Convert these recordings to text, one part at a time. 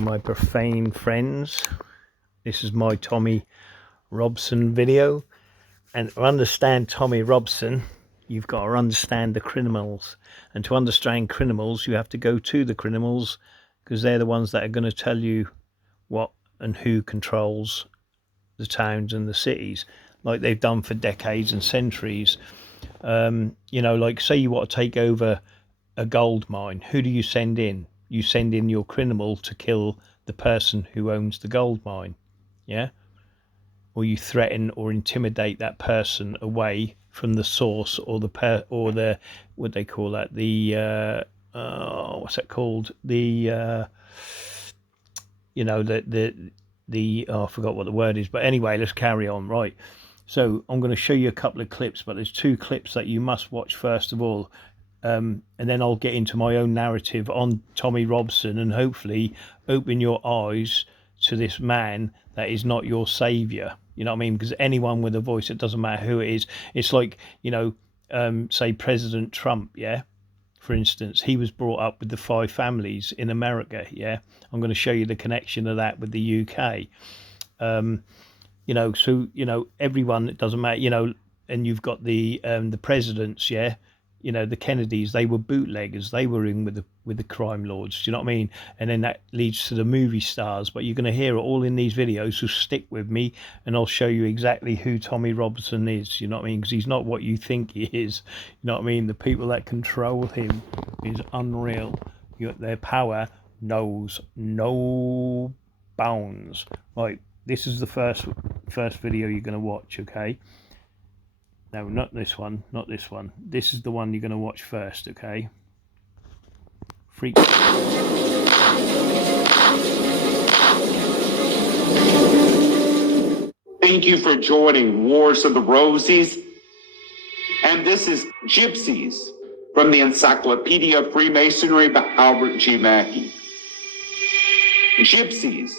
My profane friends, this is my Tommy Robson video, and to understand Tommy Robson you've got to understand the criminals, and to understand criminals you have to go to the criminals, because they're the ones that are going to tell you what and who controls the towns and the cities, like they've done for decades and centuries. You know, like say you want to take over a gold mine, who do you send in? You send in your criminal to kill the person who owns the gold mine, yeah? Or you threaten or intimidate that person away from the source, or the what they call that, the what's that called, the you know, the oh, I forgot what the word is, but anyway, let's carry on. Right, so I'm going to show you a couple of clips, but there's two clips that you must watch first of all. And then I'll get into my own narrative on Tommy Robson, and hopefully open your eyes to this man that is not your savior. You know what I mean? Because anyone with a voice, it doesn't matter who it is. It's like, you know, say President Trump, yeah? For instance, he was brought up with the 5 families in America, yeah? I'm going to show you the connection of that with the UK. You know, so, you know, everyone, it doesn't matter, you know, and you've got the presidents, yeah? You know, the Kennedys, they were bootleggers, they were in with the crime lords, do you know what I mean? And then that leads to the movie stars, but you're going to hear it all in these videos, so stick with me and I'll show you exactly who Tommy Robson is, you know what I mean? Because he's not what you think he is, you know what I mean? The people that control him is unreal. Their power knows no bounds. Right, this is the first video you're going to watch, okay? No, not this one, not this one. This is the one you're going to watch first, okay? Freak. Thank you for joining Wars of the Rosies. And this is Gypsies from the Encyclopedia of Freemasonry by Albert G. Mackey. Gypsies.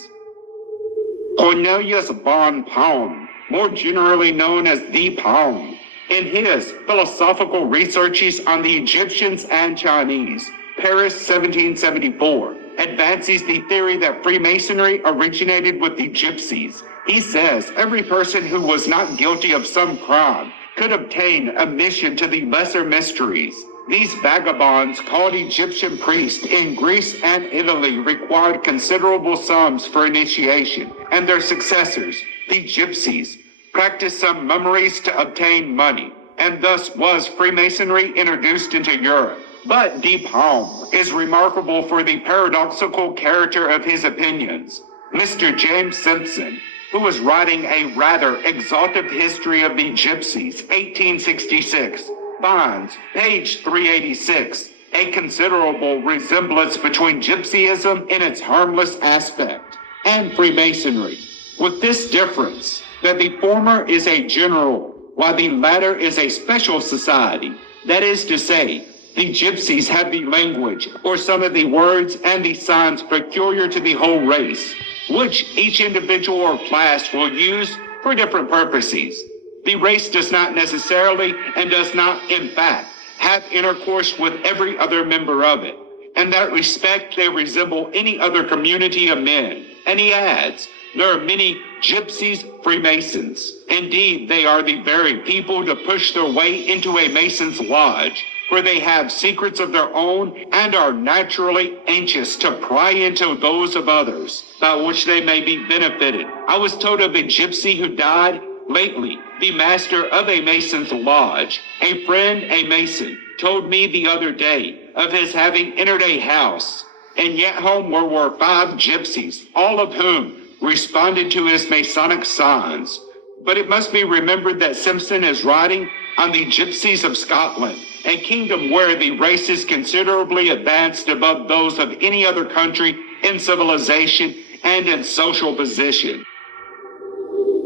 Cornelius von Palm, more generally known as the Palm, in his philosophical researches on the Egyptians and Chinese, Paris 1774, advances the theory that Freemasonry originated with the Gypsies. He says every person who was not guilty of some crime could obtain admission to the lesser mysteries. These vagabonds, called Egyptian priests in Greece and Italy, required considerable sums for initiation, and their successors, the Gypsies, practiced some mummeries to obtain money, and thus was Freemasonry introduced into Europe. But de Palm is remarkable for the paradoxical character of his opinions. Mr. James Simpson, who was writing a rather exalted history of the Gypsies, 1866, finds, page 386, a considerable resemblance between Gypsyism in its harmless aspect and Freemasonry, with this difference, that the former is a general, while the latter is a special society. That is to say, the Gypsies have the language, or some of the words and the signs peculiar to the whole race, which each individual or class will use for different purposes. The race does not necessarily, and does not, in fact, have intercourse with every other member of it. In that respect, they resemble any other community of men. And he adds, there are many Gypsies Freemasons. Indeed, they are the very people to push their way into a Mason's lodge, for they have secrets of their own and are naturally anxious to pry into those of others, by which they may be benefited. I was told of a Gypsy who died lately, the master of a Mason's lodge. A friend, a Mason, told me the other day of his having entered a house, and yet home were 5 Gypsies, all of whom responded to his Masonic signs. But it must be remembered that Simpson is writing on the Gypsies of Scotland, a kingdom where the race is considerably advanced above those of any other country in civilization and in social position.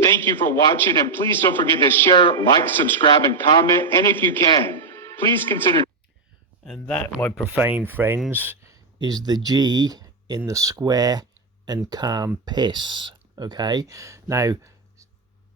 Thank you for watching, and please don't forget to share, like, subscribe, and comment. And if you can, please consider... And that, my profane friends, is the G in the square and calm piss, okay? Now,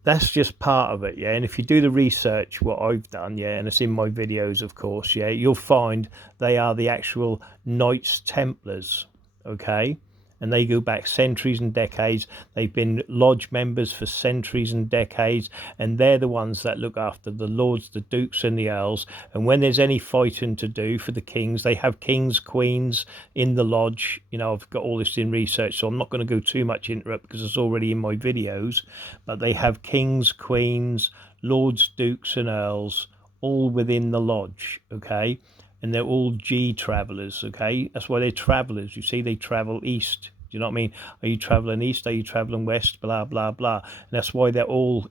that's just part of it, yeah? And if you do the research, what I've done, yeah, and it's in my videos, of course, yeah, you'll find they are the actual Knights Templars, okay? and they go back centuries and decades. They've been lodge members for centuries and decades, and they're the ones that look after the lords, the dukes and the earls. And when there's any fighting to do for the kings, they have kings, queens in the lodge. You know, I've got all this in research, so I'm not going to go too much into it because it's already in my videos. But they have kings, queens, lords, dukes and earls all within the lodge, okay? And they're all G travelers, okay? That's why they're travelers. You see, they travel east. Do you know what I mean? Are you traveling east? Are you traveling west? Blah, blah, blah. And that's why they're all,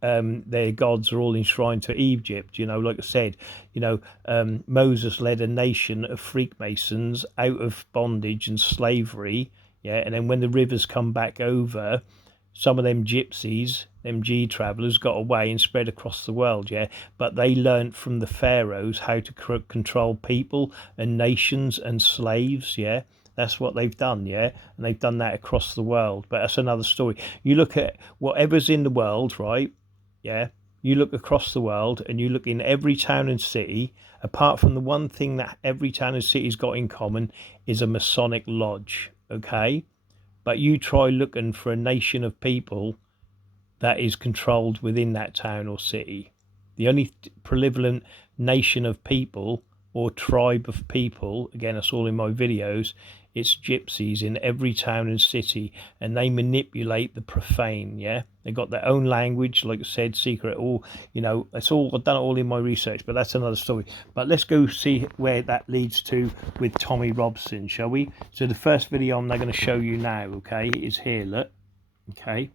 their gods are all enshrined to Egypt. You know, like I said, you know, Moses led a nation of Freemasons out of bondage and slavery, yeah? And then when the rivers come back over, some of them gypsies, them G travellers, got away and spread across the world, yeah? But they learnt from the pharaohs how to control people and nations and slaves, yeah? That's what they've done, yeah? And they've done that across the world. But that's another story. You look at whatever's in the world, right? Yeah? You look across the world and you look in every town and city, apart from the one thing that every town and city's got in common is a Masonic lodge, okay? But you try looking for a nation of people that is controlled within that town or city. The only prevalent nation of people or tribe of people, again, that's all in my videos, it's gypsies in every town and city, and they manipulate the profane, yeah? They got their own language, like I said, secret, all, you know, it's all, I've done it all in my research, but that's another story. But let's go see where that leads to with Tommy Robson, shall we? So the first video I'm going to show you now, okay, is here, look, okay.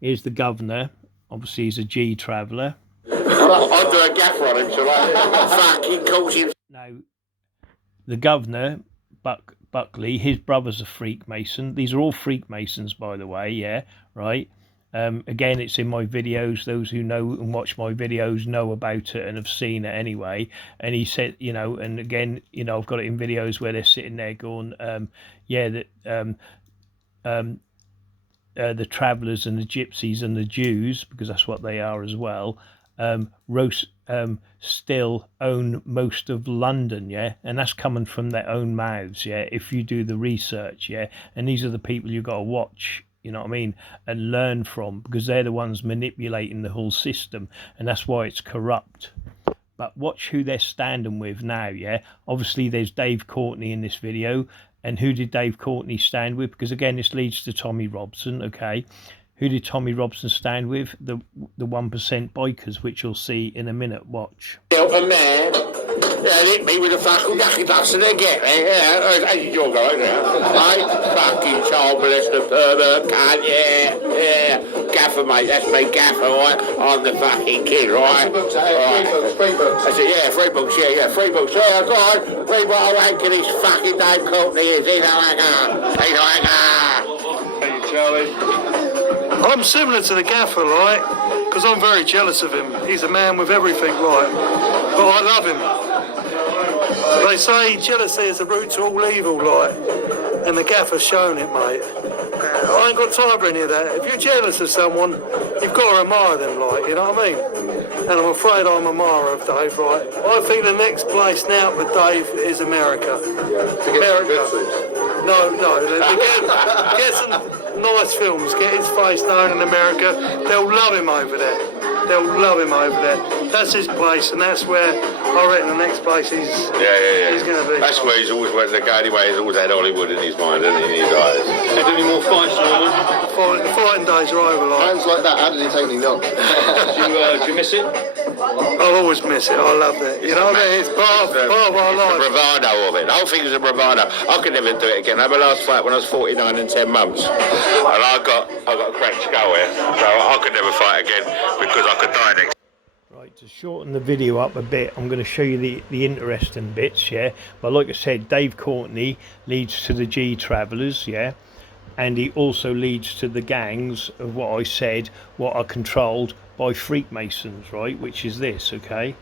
Here's the governor, obviously he's a G traveller. I'll do a gaffer on him, shall I? Fucking calls him. Now, the governor, Buckley, his brother's a Freemason. These are all Freemasons, by the way, yeah, right? Again, it's in my videos. Those who know and watch my videos know about it and have seen it anyway. And he said, you know, and again, you know, I've got it in videos where they're sitting there going, yeah, that the travellers and the gypsies and the Jews, because that's what they are as well, still own most of London, yeah, and that's coming from their own mouths, yeah, if you do the research, yeah. And these are the people you've got to watch, you know what I mean, and learn from, because they're the ones manipulating the whole system, and that's why it's corrupt. But watch who they're standing with now, yeah. Obviously there's Dave Courtney in this video, and who did Dave Courtney stand with? Because again, this leads to Tommy Robson, okay. Who did Tommy Robson stand with? The 1% bikers, which you'll see in a minute. Watch. Help a man. Yeah, hit me with a fucking ducky dust and then get me. Yeah, as you're going there. I fucking child molester pervert cunt, yeah. Gaffer, mate, that's me, Gaffer, right? I'm the fucking kid, right? Free books. I said, yeah, free books, yeah, free books. Yeah, go on. Read what I wank in his fucking Dave Courtney is. He's a wanker. He's a wanker. Hey, Charlie. I'm similar to the gaffer, right? Because I'm very jealous of him. He's a man with everything, right? But I love him. They say jealousy is the root to all evil, right? And the gaffer's shown it, mate. I ain't got time for any of that. If you're jealous of someone, you've got to admire them, like, you know what I mean? And I'm afraid I'm a admirer of Dave, right? I think the next place now for Dave is America. America. No, get some nice films, get his face known in America. They'll love him over there. They'll love him over there. That's his place, and that's where I reckon the next place he's going to be. That's where he's always went. The guy anyway, he's always had Hollywood in his mind and in his eyes. Had any more fights, Simon? The fighting days are over, like. Hands like that, how did he take me knock? Do you miss it? I'll always miss it. I love it. You know what I mean? It's part of our life. The bravado of it. The whole thing is a bravado. I could never do it again. I had my last fight when I was 49 and 10 months. And I got a cracked skull here. So I could never fight again because I could die next. Right, to shorten the video up a bit, I'm going to show you the interesting bits, yeah. But like I said, Dave Courtney leads to the G Travellers, yeah. And he also leads to the gangs of what I said, what are controlled by Freemasons, right? Which is this, okay?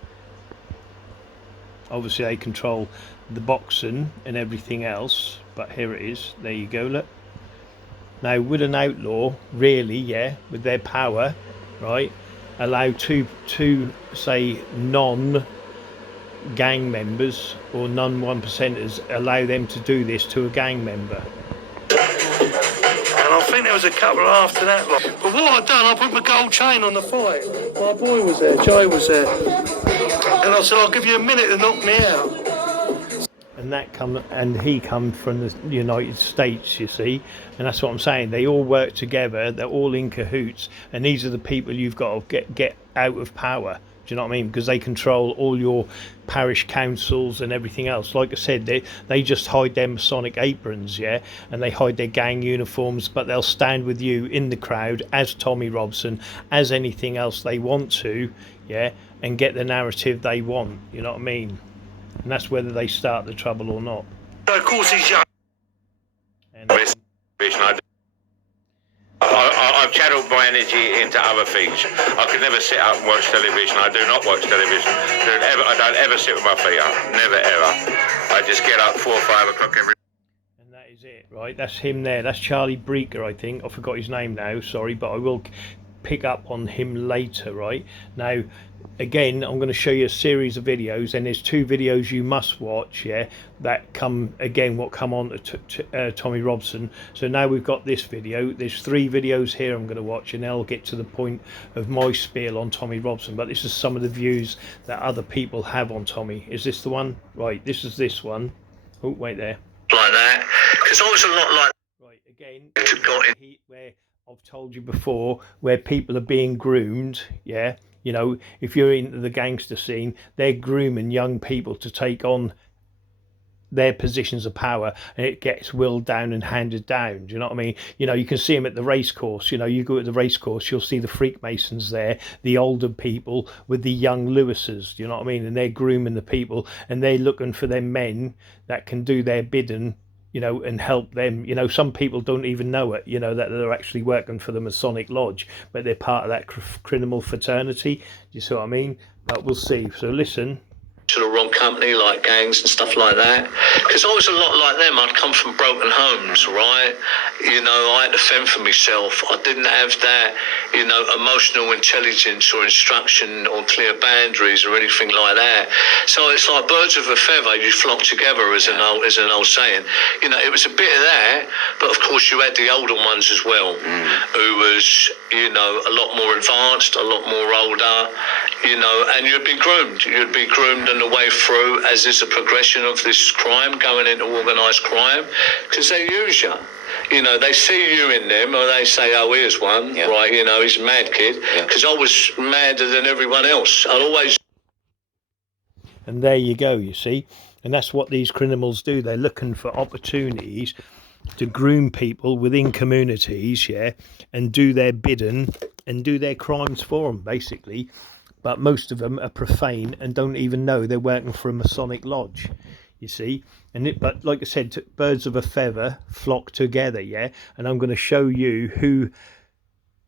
Obviously they control the boxing and everything else, but here it is. There you go, look. Now, would an outlaw really, yeah, with their power, right, allow two say non-gang members or non-1%ers, allow them to do this to a gang member? and I think there was a couple after that. Like. But what I done, I put my gold chain on the fight. My boy was there, Jay was there, and I said, I'll give you a minute to knock me out. And he come from the United States, you see, and that's what I'm saying. They all work together. They're all in cahoots, and these are the people you've got to get out of power. Do you know what I mean? Because they control all your parish councils and everything else. Like I said, they just hide their Masonic aprons, yeah, and they hide their gang uniforms, but they'll stand with you in the crowd as Tommy Robson, as anything else they want to, yeah, and get the narrative they want. You know what I mean? And that's whether they start the trouble or not. Of course he's young. And, I've channeled my energy into other things. I can never sit up and watch television. I do not watch television. I don't ever sit with my feet up. Never, ever. I just get up 4 or 5 o'clock every... And that is it, right? That's him there. That's Charlie Breaker, I think. I forgot his name now, sorry, but I will pick up on him later, right? Now, again, I'm going to show you a series of videos, and there's 2 videos you must watch, yeah, that come on to Tommy Robson. So now we've got this video. There's 3 videos here I'm going to watch, and I'll get to the point of my spiel on Tommy Robson. But this is some of the views that other people have on Tommy. Is this the one? Right, this is this one. Oh, wait there. Like that, because I was a lot like... Right, again, where I've told you before, where people are being groomed, yeah. You know, if you're into the gangster scene, they're grooming young people to take on their positions of power, and it gets willed down and handed down. Do you know what I mean? You know, you can see them at the race course. You know, you go to the race course, you'll see the Freakmasons there, the older people with the young Lewises. Do you know what I mean? And they're grooming the people, and they're looking for them men that can do their bidding, you know, and help them. You know, some people don't even know it, you know, that they're actually working for the Masonic Lodge, but they're part of that criminal fraternity. Do you see what I mean? But we'll see. So listen. To the wrong company, like gangs and stuff like that, because I was a lot like them. I'd come from broken homes, right? You know, I had to fend for myself. I didn't have that, you know, emotional intelligence or instruction or clear boundaries or anything like that. So it's like birds of a feather, you flock together, as an old saying. You know, it was a bit of that, but of course you had the older ones as well, who was, you know, a lot more advanced, a lot more older, you know, and you'd be groomed. You'd be groomed and the way through as there's a progression of this crime going into organised crime, because they use you. You know, they see you in them, or they say, oh, here's one, right, you know, he's a mad kid, because I was madder than everyone else. I'd always... And there you go, you see. And that's what these criminals do. They're looking for opportunities to groom people within communities, yeah, and do their bidding and do their crimes for them, basically. But most of them are profane and don't even know they're working for a Masonic lodge, you see. But like I said, birds of a feather flock together, yeah. And I'm going to show you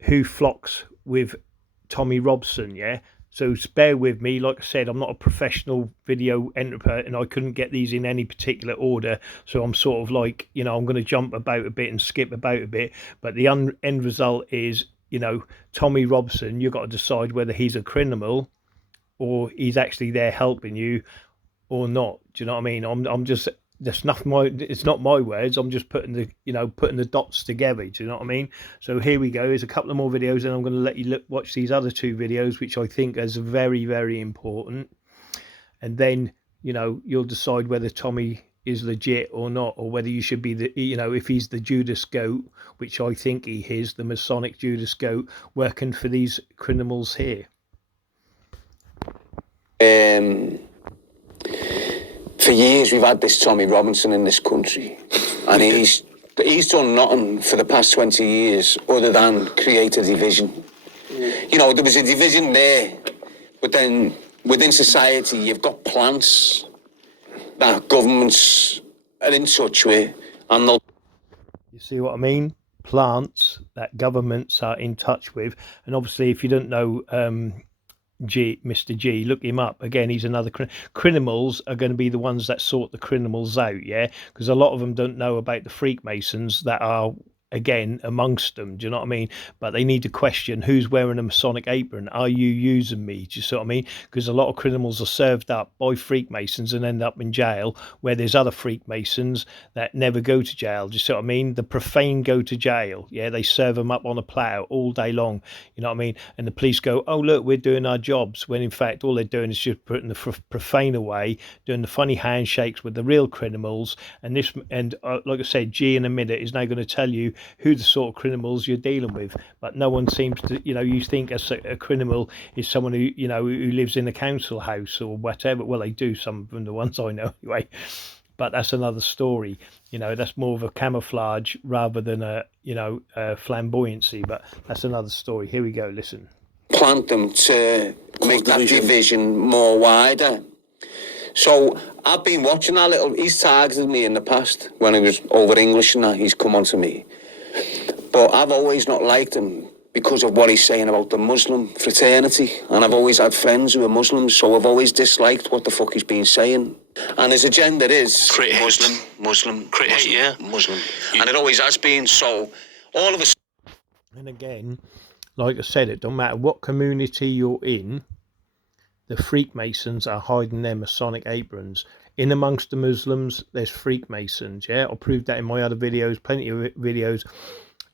who flocks with Tommy Robson, yeah. So bear with me. Like I said, I'm not a professional video editor, and I couldn't get these in any particular order. So I'm sort of like, you know, I'm going to jump about a bit and skip about a bit. But the end result is, you know, Tommy Robson, you've got to decide whether he's a criminal or he's actually there helping you or not. Do you know what I mean? I'm just, that's not it's not my words. I'm just putting the dots together. Do you know what I mean? So here we go. There's a couple of more videos, and I'm going to let you watch these other 2 videos, which I think is very, very important. And then, you know, you'll decide whether Tommy is legit or not, or whether you should be the, you know, if he's the Judas goat, which I think he is, the Masonic Judas goat, working for these criminals here. For years we've had this Tommy Robinson in this country, and he's done nothing for the past 20 years other than create a division. You know, there was a division there, but then within society you've got plants that governments are in touch with, and they'll... You see what I mean? Plants that governments are in touch with. And obviously, if you don't know Mr. G, look him up. Again, he's another criminals are going to be the ones that sort the criminals out, yeah, because a lot of them don't know about the Freakmasons that are again amongst them, do you know what I mean? But they need to question who's wearing a Masonic apron. Are you using me? Do you see what I mean? Because a lot of criminals are served up by Freemasons and end up in jail, where there's other Freemasons that never go to jail. Do you see what I mean? The profane go to jail. Yeah, they serve them up on a platter all day long. You know what I mean? And the police go, oh look, we're doing our jobs, when in fact all they're doing is just putting the profane away, doing the funny handshakes with the real criminals. And this, and like I said, G in a minute is now going to tell you who the sort of criminals you're dealing with. But no one seems to, you know, you think a criminal is someone who, you know, who lives in a council house or whatever. Well, they do, some of them, the ones I know anyway. But that's another story. You know, that's more of a camouflage rather than a, you know, flamboyancy. But that's another story. Here we go. Listen. Plant them to make that division more wider. So I've been watching that little. He's targeted me in the past when he was over English and that. He's come on to me. But I've always not liked him because of what he's saying about the Muslim fraternity. And I've always had friends who are Muslims, so I've always disliked what the fuck he's been saying. And his agenda is Muslim, Muslim, Muslim. And it always has been. So all of a sudden. And again, like I said, it don't matter what community you're in, the Freemasons are hiding their Masonic aprons. In amongst the Muslims, there's Freemasons, yeah? I'll prove that in my other videos, plenty of videos.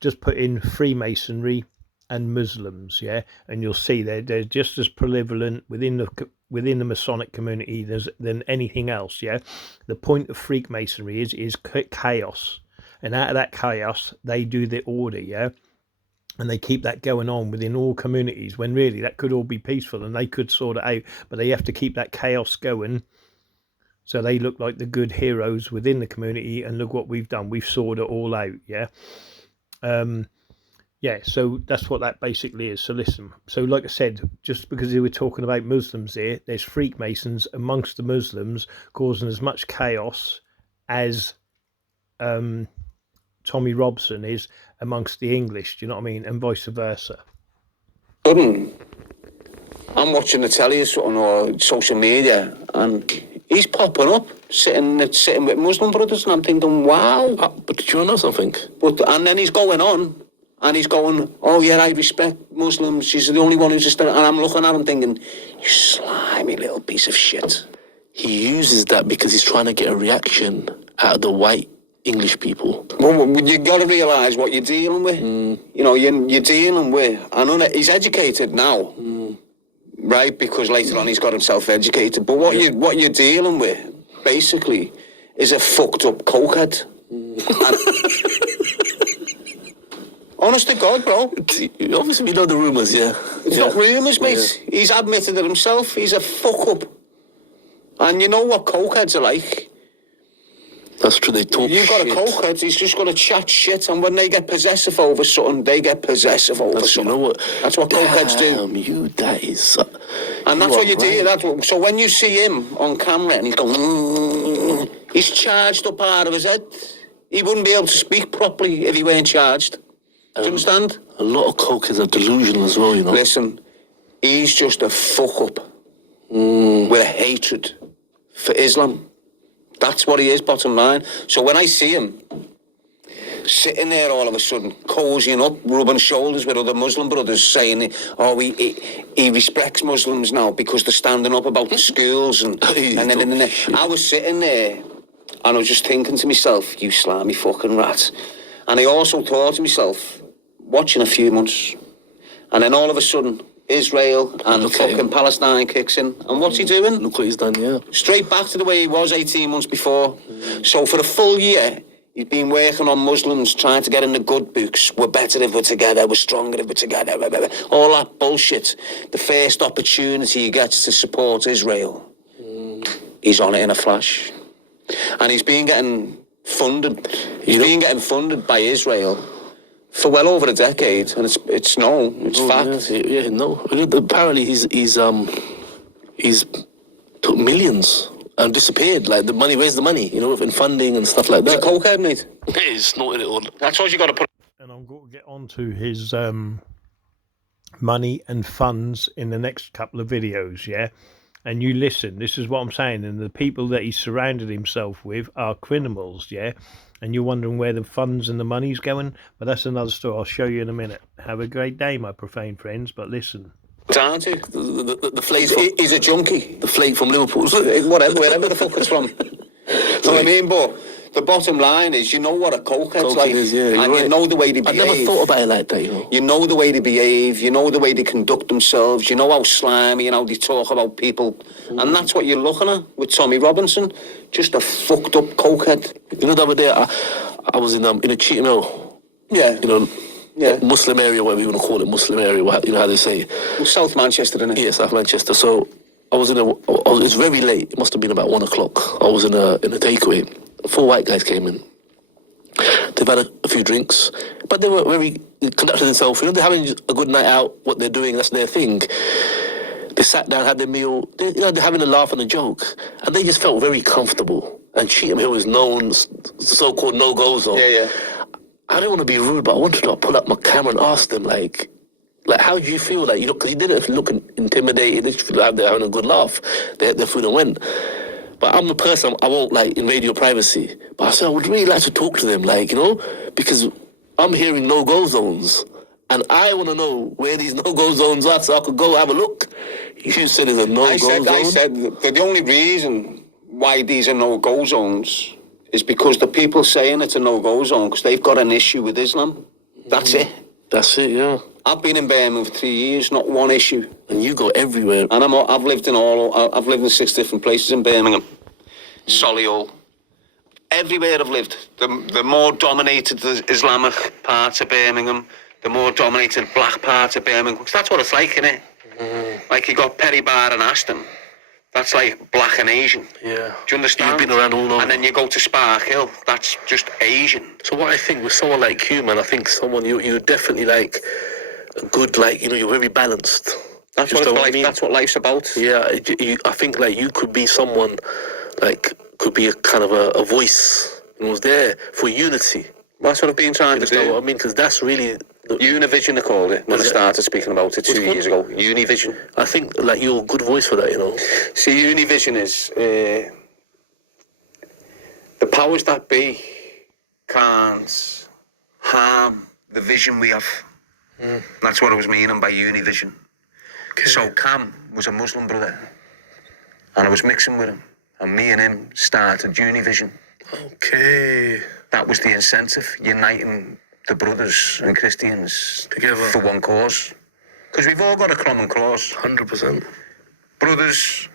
Just put in Freemasonry and Muslims, yeah? And you'll see they're just as prevalent within the Masonic community than anything else, yeah? The point of Freemasonry is chaos. And out of that chaos, they do the order, yeah? And they keep that going on within all communities, when really that could all be peaceful and they could sort it out, but they have to keep that chaos going. So they look like the good heroes within the community, and look what we've done. We've sorted it all out, yeah? Yeah, so that's what that basically is. So listen, so like I said, just because we were talking about Muslims here, there's Freemasons amongst the Muslims causing as much chaos as Tommy Robson is amongst the English, do you know what I mean? And vice versa. I'm watching the telly or something, or social media, and he's popping up, sitting with Muslim brothers, and I'm thinking, wow. But do you know something? And then he's going on, and he's going, oh yeah, I respect Muslims, she's the only one who's just, and I'm looking at him thinking, you slimy little piece of shit. He uses that because he's trying to get a reaction out of the white English people. Well, you got to realise what you're dealing with. You know, you're dealing with, he's educated now, right? Because later on he's got himself educated. But what you're dealing with, basically, is a fucked up cokehead. Honest to God, bro. Obviously, we know the rumours, yeah. It's not rumours, mate. Yeah. He's admitted it himself. He's a fuck up. And you know what cokeheads are like. That's true, they talk You've got shit. a cokehead, he's just got to chat shit, and when they get possessive over something, they get possessive over something. You know what? That's what cokeheads do. That is... and that's what you do. So when you see him on camera and he's going... he's charged up out of his head. He wouldn't be able to speak properly if he weren't charged. Do you understand? A lot of cokeheads are delusional as well, you know. Listen, he's just a fuck-up with a hatred for Islam. That's what he is, bottom line. So when I see him sitting there all of a sudden, cozying up, rubbing shoulders with other Muslim brothers, saying, oh, he respects Muslims now because they're standing up about the schools. And I was sitting there and I was just thinking to myself, you slimy fucking rat. And I also thought to myself, watching a few months, and then all of a sudden, Israel and fucking Palestine kicks in. And what's he doing? Look what he's done, yeah. Straight back to the way he was 18 months before. So for a full year, he's been working on Muslims, trying to get in the good books. We're better if we're together, we're stronger if we're together. All that bullshit. The first opportunity he gets to support Israel, he's on it in a flash. And he's been getting funded. He's been getting funded by Israel for well over a decade, and it's fact. Yeah, no. Apparently, he's took millions and disappeared. Like the money, where's the money? You know, in funding and stuff like that. He's a cokehead, mate. He's snorting it all. That's what you got to put. And I'm going to get onto his money and funds in the next couple of videos, yeah. and you listen. This is what I'm saying. And the people that he surrounded himself with are criminals, yeah? And you're wondering where the funds and the money's going. But that's another story. I'll show you in a minute. Have a great day, my profane friends. But listen. Aren't you? The flake from, He's a junkie. the flake from Liverpool. Whatever, wherever the fuck it's from. Know what I mean? But the bottom line is, you know what a cokehead's like, is, yeah, and right. you know the way they I behave. never thought about it like that, you know. You know the way they behave, you know the way they conduct themselves, you know how slimy and how they talk about people. And that's what you're looking at with Tommy Robinson. Just a fucked up cokehead. You know, the other day, I was in a cheating mill. Yeah. You know, Yeah. Muslim area, whatever you want to call it, Muslim area, you know how they say it. South Manchester, innit? Yeah, South Manchester. So I was it's very late. It must have been about 1 o'clock. I was in a takeaway. 4 white guys came in. They've had a few drinks, but they were very conducted themselves. You know, they're having a good night out. What they're doing, that's their thing. They sat down, had their meal. They're having a laugh and a joke, and they just felt very comfortable. And Cheatham Hill is known, so-called no-go zone. Yeah. I didn't want to be rude, but I wanted to pull up my camera and ask them, like how do you feel? Like, you know, because you didn't look intimidated. They just feel like they're having a good laugh. They had their food and went. But I'm a person, I won't, like, invade your privacy. But I said, I would really like to talk to them, like, you know, because I'm hearing no-go zones. And I want to know where these no-go zones are so I could go have a look. You said there's a no-go zone? I said that the only reason why these are no-go zones is because the people saying it's a no-go zone, because they've got an issue with Islam. That's it. That's it, yeah. I've been in Birmingham for 3 years, not one issue. And you go everywhere. And I've lived in 6 different places in Birmingham. Solihull. Everywhere I've lived. The more dominated the Islamic parts of Birmingham, the more dominated black parts of Birmingham. Because that's what it's like, innit? Like, you got Perry Bar and Aston. That's like black and Asian. Yeah. Do you understand? You've been around all over. And then you go to Spark Hill. That's just Asian. So what I think with someone like you, man, I think you're definitely like a good, like, you know, you're very balanced. That's what it's like. That's what life's about. Yeah, I think like you could be someone, like, could be a kind of a voice and was there for unity. That's what I've been trying to do. You know what I mean? Because that's really... Univision, I called it, when I started speaking about it 2 years ago. Univision. I think, like, you're a good voice for that, you know. See, Univision is... the powers that be can't harm the vision we have. That's what I was meaning by Univision. Okay. So Cam was a Muslim brother, and I was mixing with him, and me and him started Univision. Okay. That was the incentive, uniting the brothers and Christians together for one cause. Because we've all got a common cause. 100%. Brothers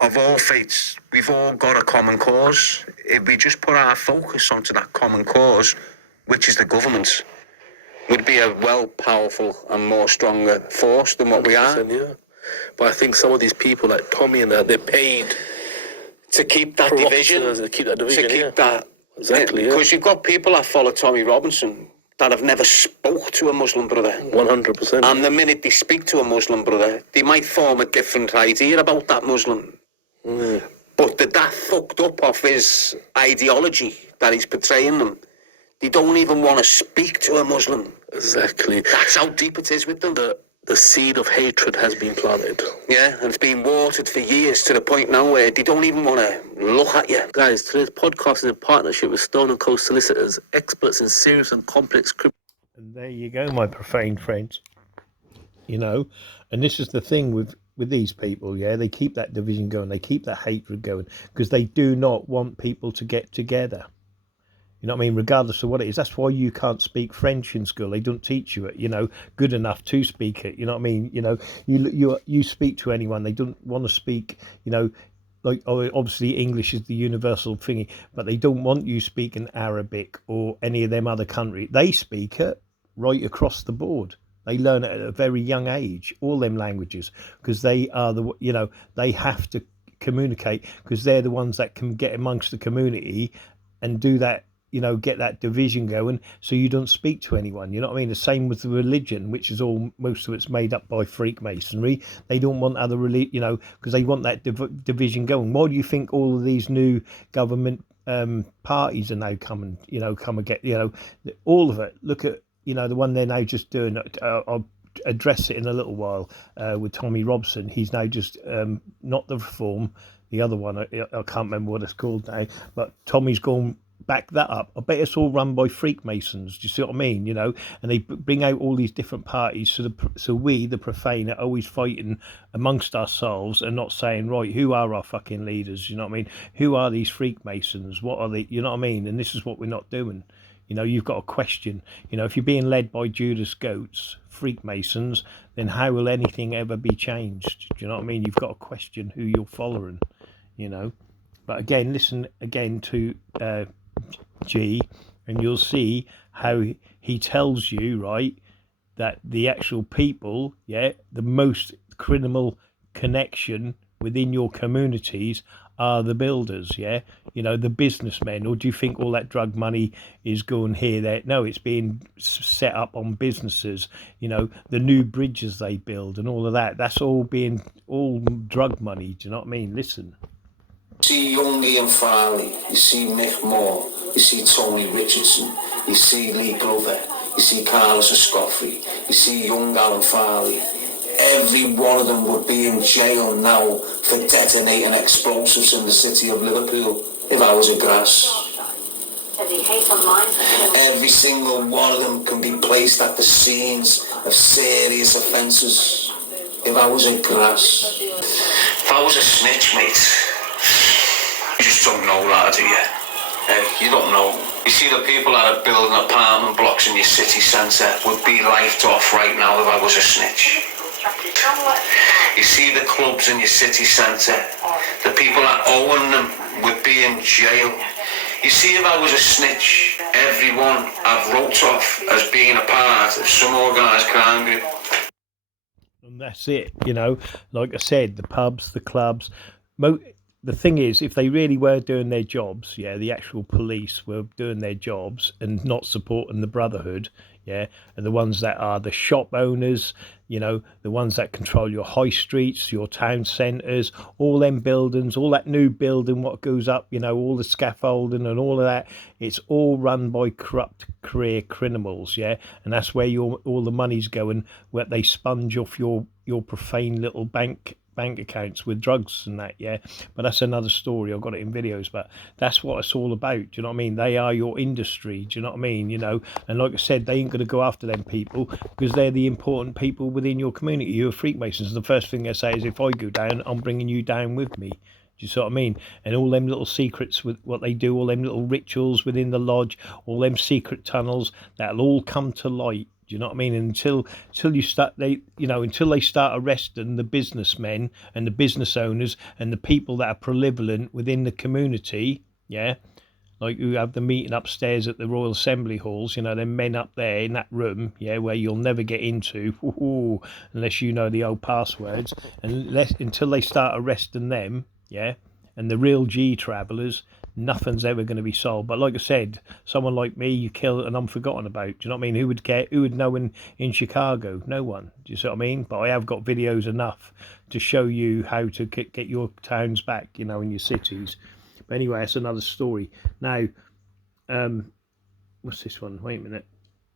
of all faiths, we've all got a common cause. If we just put our focus onto that common cause, which is the government, would be a powerful and more stronger force than what we are. Yeah. But I think some of these people like Tommy and that, they're paid to keep that division. To keep that division, to keep that. Exactly, because you've got people that follow Tommy Robinson that have never spoke to a Muslim brother. 100%. And the minute they speak to a Muslim brother, they might form a different idea about that Muslim. But they're that fucked up off his ideology that he's portraying them. They don't even want to speak to a Muslim. Exactly. That's how deep it is with them. The seed of hatred has been planted. Yeah, and it's been watered for years to the point now where they don't even want to look at you. Guys, today's podcast is in partnership with Stone & Co Solicitors, experts in serious and complex criminal. And there you go, my profane friends. You know, and this is the thing with these people, yeah? They keep that division going. They keep that hatred going because they do not want people to get together. You know what I mean? Regardless of what it is. That's why you can't speak French in school. They don't teach you it, you know, good enough to speak it. You know what I mean? You know, you speak to anyone. They don't want to speak, you know, like, obviously English is the universal thingy, but they don't want you speaking Arabic or any of them other countries. They speak it right across the board. They learn it at a very young age, all them languages, because they are they have to communicate because they're the ones that can get amongst the community and do that. You know, get that division going so you don't speak to anyone. You know what I mean? The same with the religion, which is most of it's made up by Freemasonry. They don't want other religion, you know, because they want that division going. Why do you think all of these new government parties are now come and get, you know, all of it? Look at, you know, the one they're now just doing address it in a little while with Tommy Robson. He's now just not the Reform, the other one. I can't remember what it's called now, but Tommy's gone back that up. I bet it's all run by Freakmasons. Do you see what I mean? You know, and they bring out all these different parties. So we, the profane, are always fighting amongst ourselves and not saying, right, who are our fucking leaders? You know what I mean? Who are these Freakmasons? What are they? You know what I mean? And this is what we're not doing. You know, you've got to question, you know, if you're being led by Judas Goats, Freakmasons, then how will anything ever be changed? Do you know what I mean? You've got to question who you're following, you know. But again, listen again to G, and you'll see how he tells you, right, that the actual people, yeah, the most criminal connection within your communities are the builders, yeah, you know, the businessmen. Or do you think all that drug money is going here, there? No, it's being set up on businesses, you know, the new bridges they build and all of that. That's all being all drug money. Do you know what I mean? Listen. You see young Ian Farley, you see Mick Moore, you see Tony Richardson, you see Lee Glover, you see Carlos Escoffrey, you see young Alan Farley. Every one of them would be in jail now for detonating explosives in the city of Liverpool if I was a grass. Every single one of them can be placed at the scenes of serious offences if I was a grass. If I was a snitch, mate, you just don't know that, do you? You don't know. You see, the people that are building apartment blocks in your city centre would be lifed off right now if I was a snitch. You see the clubs in your city centre, the people that own them would be in jail. You see, if I was a snitch, everyone I've wrote off as being a part of some organised crime group. And that's it, you know, like I said, the pubs, the clubs. The thing is, if they really were doing their jobs, yeah, the actual police were doing their jobs and not supporting the brotherhood, yeah, and the ones that are the shop owners, you know, the ones that control your high streets, your town centres, all them buildings, all that new building, what goes up, you know, all the scaffolding and all of that, it's all run by corrupt career criminals, yeah, and that's where all the money's going, where they sponge off your profane little bank accounts with drugs and that, yeah, but that's another story. I've got it in videos, but that's what it's all about. Do you know what I mean? They are your industry. Do you know what I mean? You know, and like I said, they ain't going to go after them people because they're the important people within your community. You're Freakmasons. The first thing they say is, if I go down, I'm bringing you down with me. Do you see what I mean? And all them little secrets with what they do, all them little rituals within the lodge, all them secret tunnels, that'll all come to light. Do you know what I mean? And until you start, until they start arresting the businessmen and the business owners and the people that are prevalent within the community, yeah, like you have the meeting upstairs at the Royal Assembly Halls, you know, them men up there in that room, yeah, where you'll never get into, unless you know the old passwords, until they start arresting them, yeah, and the real G travellers, nothing's ever going to be solved. But like I said, someone like me, you kill and I'm forgotten about. Do you know what I mean? Who would care? Who would know in Chicago? No one. Do you see what I mean? But I have got videos enough to show you how to get your towns back, you know, in your cities. But anyway, that's another story. Now, what's this one? Wait a minute.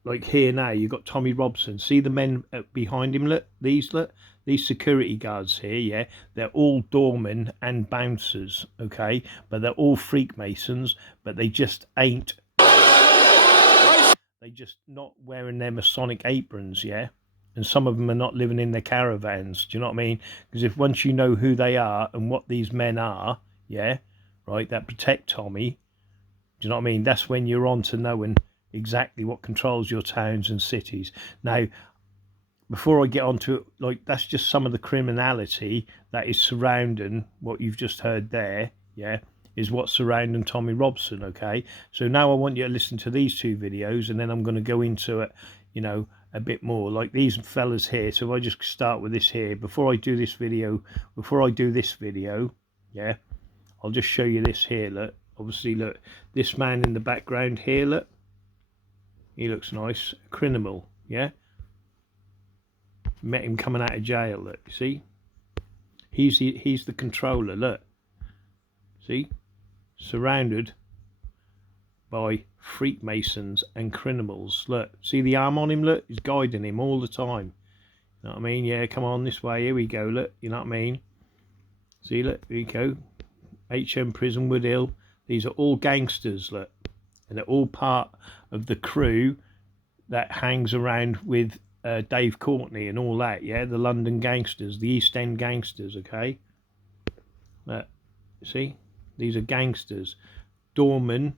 Like here now, you've got Tommy Robson. See the men behind him? Look, these security guards here, yeah, they're all doormen and bouncers, okay, but they're all Freakmasons, but they just ain't, they just not wearing their Masonic aprons, yeah, and some of them are not living in their caravans. Do you know what I mean? Because if once you know who they are and what these men are, yeah, right, that protect Tommy, do you know what I mean? That's when you're on to knowing exactly what controls your towns and cities. Now, before I get on to it, like, that's just some of the criminality that is surrounding what you've just heard there, yeah, is what's surrounding Tommy Robson, okay? So now I want you to listen to these two videos, and then I'm going to go into it, you know, a bit more, like these fellas here. So if I just start with this here, before I do this video, yeah, I'll just show you this here, look. Obviously, look, this man in the background here, look, he looks nice, criminal, yeah? Met him coming out of jail, look, see? He's the controller, look. See? Surrounded by Freakmasons and criminals, look. See the arm on him, look? He's guiding him all the time. You know what I mean? Yeah, come on this way. Here we go. Look, you know what I mean? See, look, here we go. HM Prison, Wood Hill. These are all gangsters, look. And they're all part of the crew that hangs around with Dave Courtney and all that, yeah? The London gangsters, the East End gangsters, okay? See? These are gangsters. Doormen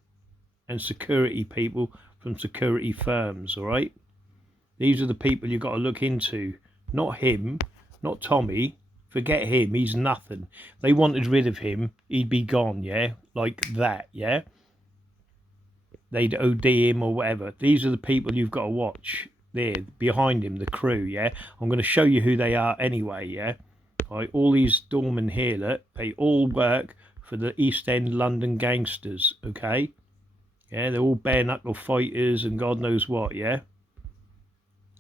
and security people from security firms, all right? These are the people you've got to look into. Not him, not Tommy. Forget him, he's nothing. If they wanted rid of him, he'd be gone, yeah? Like that, yeah? They'd OD him or whatever. These are the people you've got to watch. There, behind him, the crew, yeah? I'm going to show you who they are anyway, yeah? Right, all these doormen here, look, they all work for the East End London gangsters, okay? Yeah, they're all bare-knuckle fighters and God knows what, yeah?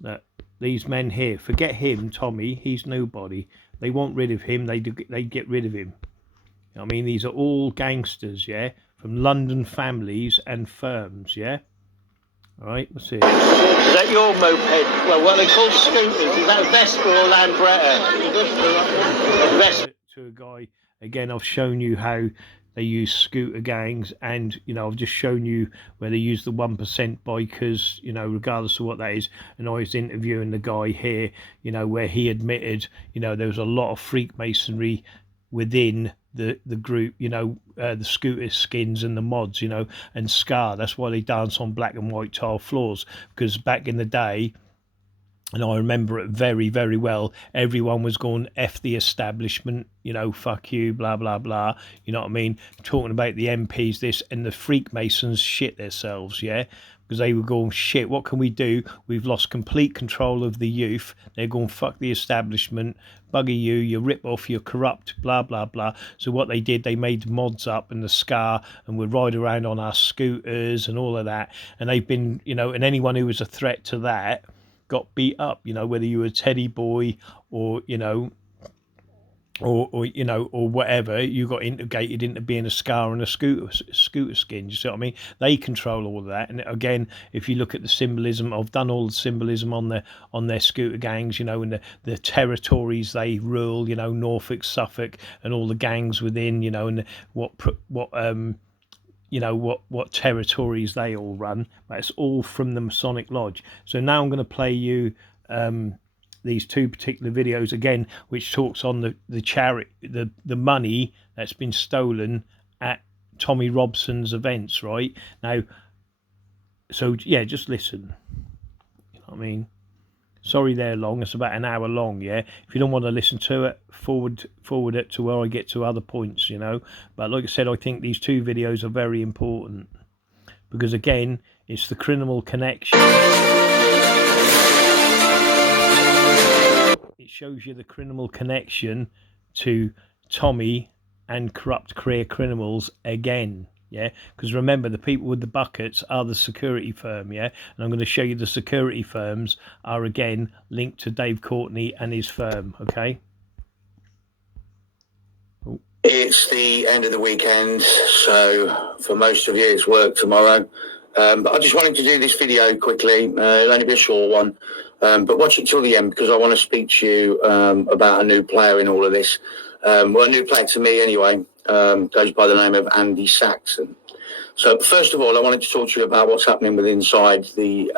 Look, these men here, forget him, Tommy, he's nobody. They want rid of him, they get rid of him. You know what I mean? These are all gangsters, yeah? From London families and firms, yeah? All right, let's see. Is that your moped? Well, what are they called? Scooters. Is that Vespa or Lambretta? To a guy, again, I've shown you how they use scooter gangs, and, you know, I've just shown you where they use the 1% bikers, you know, regardless of what that is. And I was interviewing the guy here, you know, where he admitted, you know, there was a lot of Freemasonry within the group, you know, the scooter skins and the mods, you know, and Scar. That's why they dance on black and white tile floors, because back in the day, and I remember it very, very well, everyone was going F the establishment, you know, fuck you, blah, blah, blah, you know what I mean? Talking about the MPs, this, and the Freemasons shit themselves, yeah? Because they were going, shit, what can we do? We've lost complete control of the youth. They're going, fuck the establishment, bugger you, you rip off, you're corrupt, blah, blah, blah. So what they did, they made mods up and the Scar, and we'd ride around on our scooters and all of that. And they've been, you know, and anyone who was a threat to that got beat up, you know, whether you were a teddy boy or, you know, or you know, or whatever, you got integrated into being a Scar and a scooter skin. You see what I mean? They control all of that. And again, if you look at the symbolism, I've done all the symbolism on their scooter gangs, you know, and the territories they rule, you know, Norfolk, Suffolk, and all the gangs within, you know, and what you know, what territories they all run. That's all from the Masonic Lodge. So now I'm going to play you these two particular videos again, which talks on the charity, the money that's been stolen at Tommy Robson's events, right? Now, so yeah, just listen. You know what I mean? Sorry they're long, it's about an hour long, yeah? If you don't want to listen to it, forward it to where I get to other points, you know? But like I said, I think these two videos are very important. Because again, it's the criminal connection. It shows you the criminal connection to Tommy and corrupt career criminals again. Yeah, because remember, the people with the buckets are the security firm, yeah? And I'm going to show you the security firms are, again, linked to Dave Courtney and his firm, okay? It's the end of the weekend, so for most of you, it's work tomorrow. But I just wanted to do this video quickly. It'll only be a short one, but watch it till the end, because I want to speak to you about a new player in all of this. Well, a new player to me anyway, goes by the name of Andy Saxon. So first of all, I wanted to talk to you about what's happening with inside the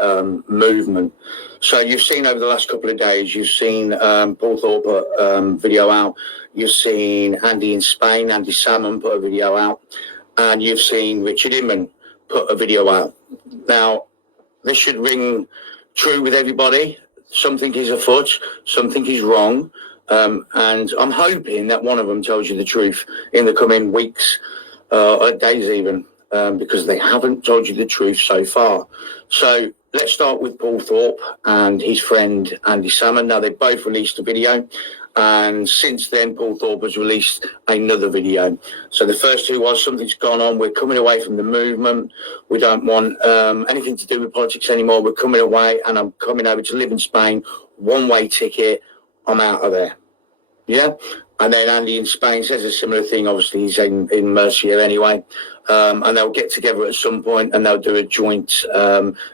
movement. So you've seen over the last couple of days, you've seen Paul Thorpe put video out. You've seen Andy in Spain, Andy Salmon put a video out. And you've seen Richard Inman put a video out. Now, this should ring true with everybody. Something is afoot, something is wrong. And I'm hoping that one of them tells you the truth in the coming weeks or days even, because they haven't told you the truth so far. So let's start with Paul Thorpe and his friend Andy Salmon. Now, they both released a video, and since then Paul Thorpe has released another video. So the first two was, something's gone on, we're coming away from the movement, we don't want anything to do with politics anymore, we're coming away, and I'm coming over to live in Spain, one-way ticket, I'm out of there. Yeah, and then Andy in Spain says a similar thing. Obviously, he's in Murcia anyway, and they'll get together at some point and they'll do a joint.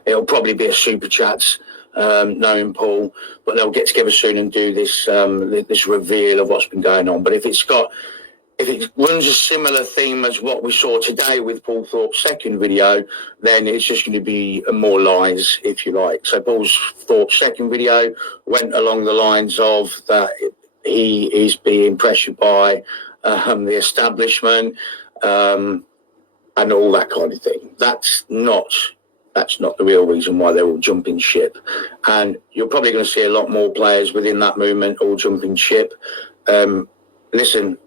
It'll probably be a super chats knowing Paul, but they'll get together soon and do this this reveal of what's been going on. But if it runs a similar theme as what we saw today with Paul Thorpe's second video, then it's just going to be more lies, if you like. So Thorpe's second video went along the lines of that he is being pressured by the establishment and all that kind of thing. That's not the real reason why they're all jumping ship. And you're probably going to see a lot more players within that movement all jumping ship. Listen,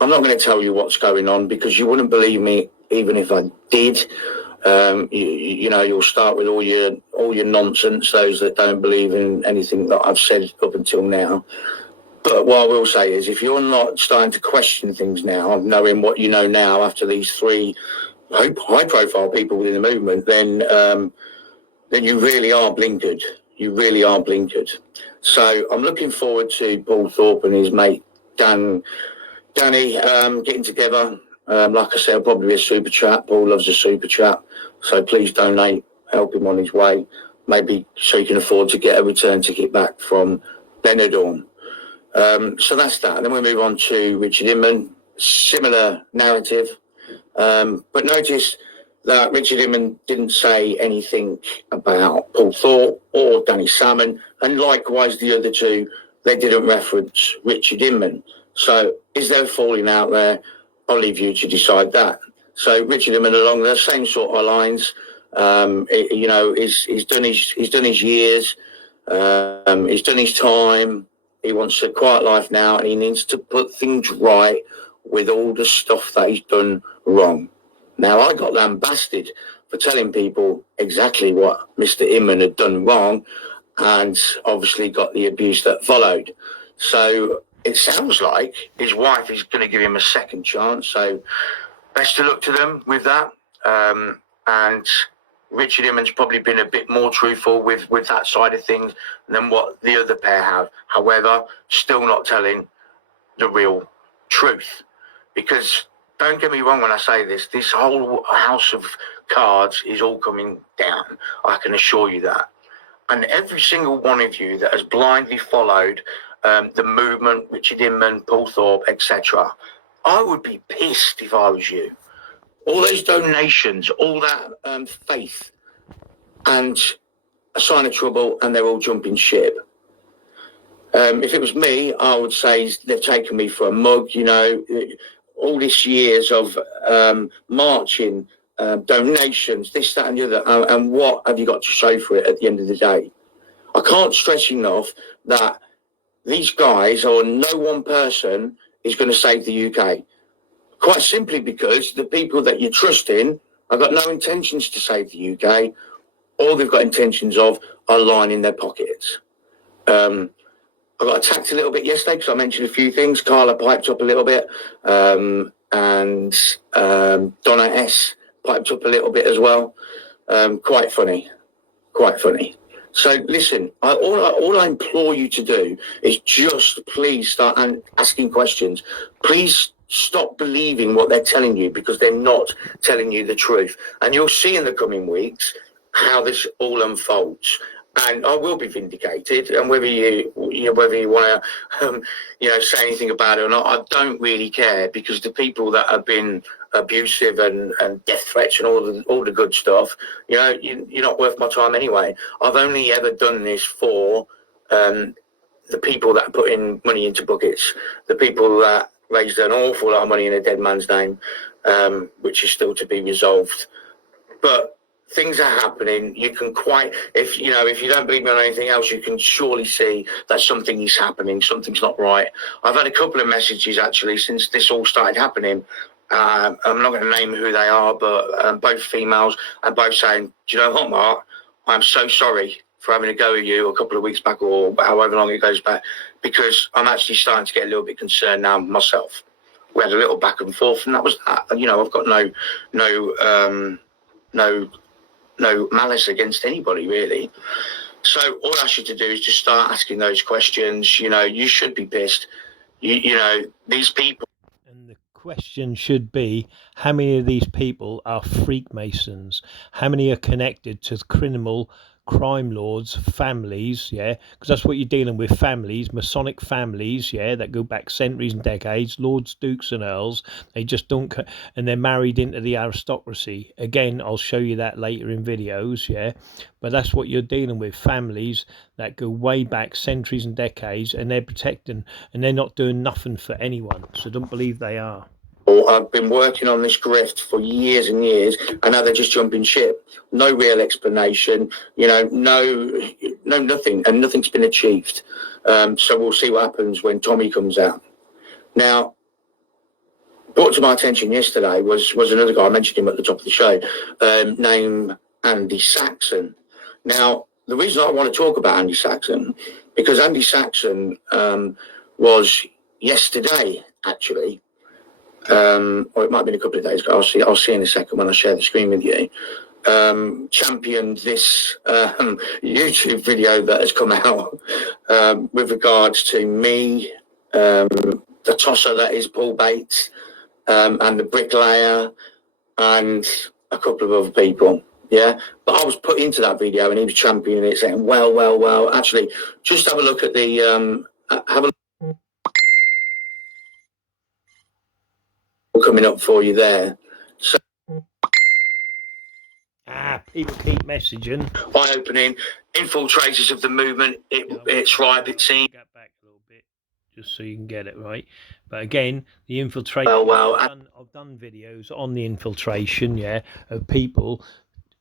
I'm not going to tell you what's going on because you wouldn't believe me even if I did. You know, you'll start with all your nonsense, those that don't believe in anything that I've said up until now. But what I will say is, if you're not starting to question things now, knowing what you know now after these three high-profile people within the movement, then you really are blinkered. You really are blinkered. So I'm looking forward to Paul Thorpe and his mate Danny getting together. Like I said, it'll probably be a super chat. Paul loves a super chat, so please donate, help him on his way, maybe so he can afford to get a return ticket back from Benidorm. So that's that. And then we move on to Richard Inman, similar narrative. But notice that Richard Inman didn't say anything about Paul Thorpe or Danny Salmon, and likewise the other two, they didn't reference Richard Inman. So is there a falling out there? I'll leave you to decide that. So Richard Inman along the same sort of lines. You know, he's done his years. He's done his time. He wants a quiet life now, and he needs to put things right with all the stuff that he's done wrong. Now, I got lambasted for telling people exactly what Mr. Inman had done wrong, and obviously got the abuse that followed. So it sounds like his wife is going to give him a second chance. So best of luck to them with that. And Richard Inman's probably been a bit more truthful with that side of things than what the other pair have. However, still not telling the real truth. Because don't get me wrong when I say this whole house of cards is all coming down. I can assure you that. And every single one of you that has blindly followed the movement, Richard Inman, Paul Thorpe, etc., I would be pissed if I was you. All those donations, all that faith, and a sign of trouble, and they're all jumping ship. If it was me, I would say they've taken me for a mug. You know, all these years of marching, donations, this, that, and the other, and what have you got to show for it at the end of the day? I can't stress enough that these guys, or no one person, is going to save the UK. Quite simply because the people that you trust in have got no intentions to save the UK. All they've got intentions of are lining their pockets. I got attacked a little bit yesterday because I mentioned a few things. Carla piped up a little bit, and Donna S piped up a little bit as well. Quite funny. So listen, all I implore you to do is just please start asking questions. Please stop believing what they're telling you, because they're not telling you the truth. And you'll see in the coming weeks how this all unfolds. And I will be vindicated. And whether you want to, say anything about it or not, I don't really care, because the people that have been abusive and death threats and all the good stuff, you're not worth my time anyway. I've only ever done this for the people that are putting money into buckets, the people that raised an awful lot of money in a dead man's name, which is still to be resolved. But things are happening. You can if you don't believe me on anything else, you can surely see that something is happening. Something's not right. I've had a couple of messages actually since this all started happening. I'm not going to name who they are, but both females, and both saying, "Do you know what, Mark? I'm so sorry for having a go at you a couple of weeks back, or however long it goes back, because I'm actually starting to get a little bit concerned now myself." We had a little back and forth, and that was that. And, I've got no malice against anybody really. So all I ask you to do is just start asking those questions. You should be pissed. These people. And the question should be, how many of these people are Freemasons? How many are connected to criminal crime lords' families, yeah, because that's what you're dealing with, families, Masonic families, yeah, that go back centuries and decades, lords, dukes and earls. They just don't, and they're married into the aristocracy. Again, I'll show you that later in videos, yeah, but that's what you're dealing with, families that go way back centuries and decades, and they're protecting, and they're not doing nothing for anyone, so don't believe they are. I've been working on this grift for years and years, and now they're just jumping ship. No real explanation, no nothing, and nothing's been achieved. So we'll see what happens when Tommy comes out. Now, brought to my attention yesterday was another guy, I mentioned him at the top of the show, named Andy Saxon. Now, the reason I want to talk about Andy Saxon, because Andy Saxon was yesterday, actually, or it might have been a couple of days ago. I'll see in a second when I share the screen with you. Championed this YouTube video that has come out with regards to me, the tosser that is Paul Bates, and the bricklayer, and a couple of other people. Yeah, but I was put into that video, and he was championing it, saying, "Well." Actually, just have a look at the coming up for you there. So, People keep messaging. Eye-opening, infiltrators of the movement. It's right. It seems. Get back a little bit, just so you can get it right. But again, the infiltration. I've done videos on the infiltration, yeah, of people,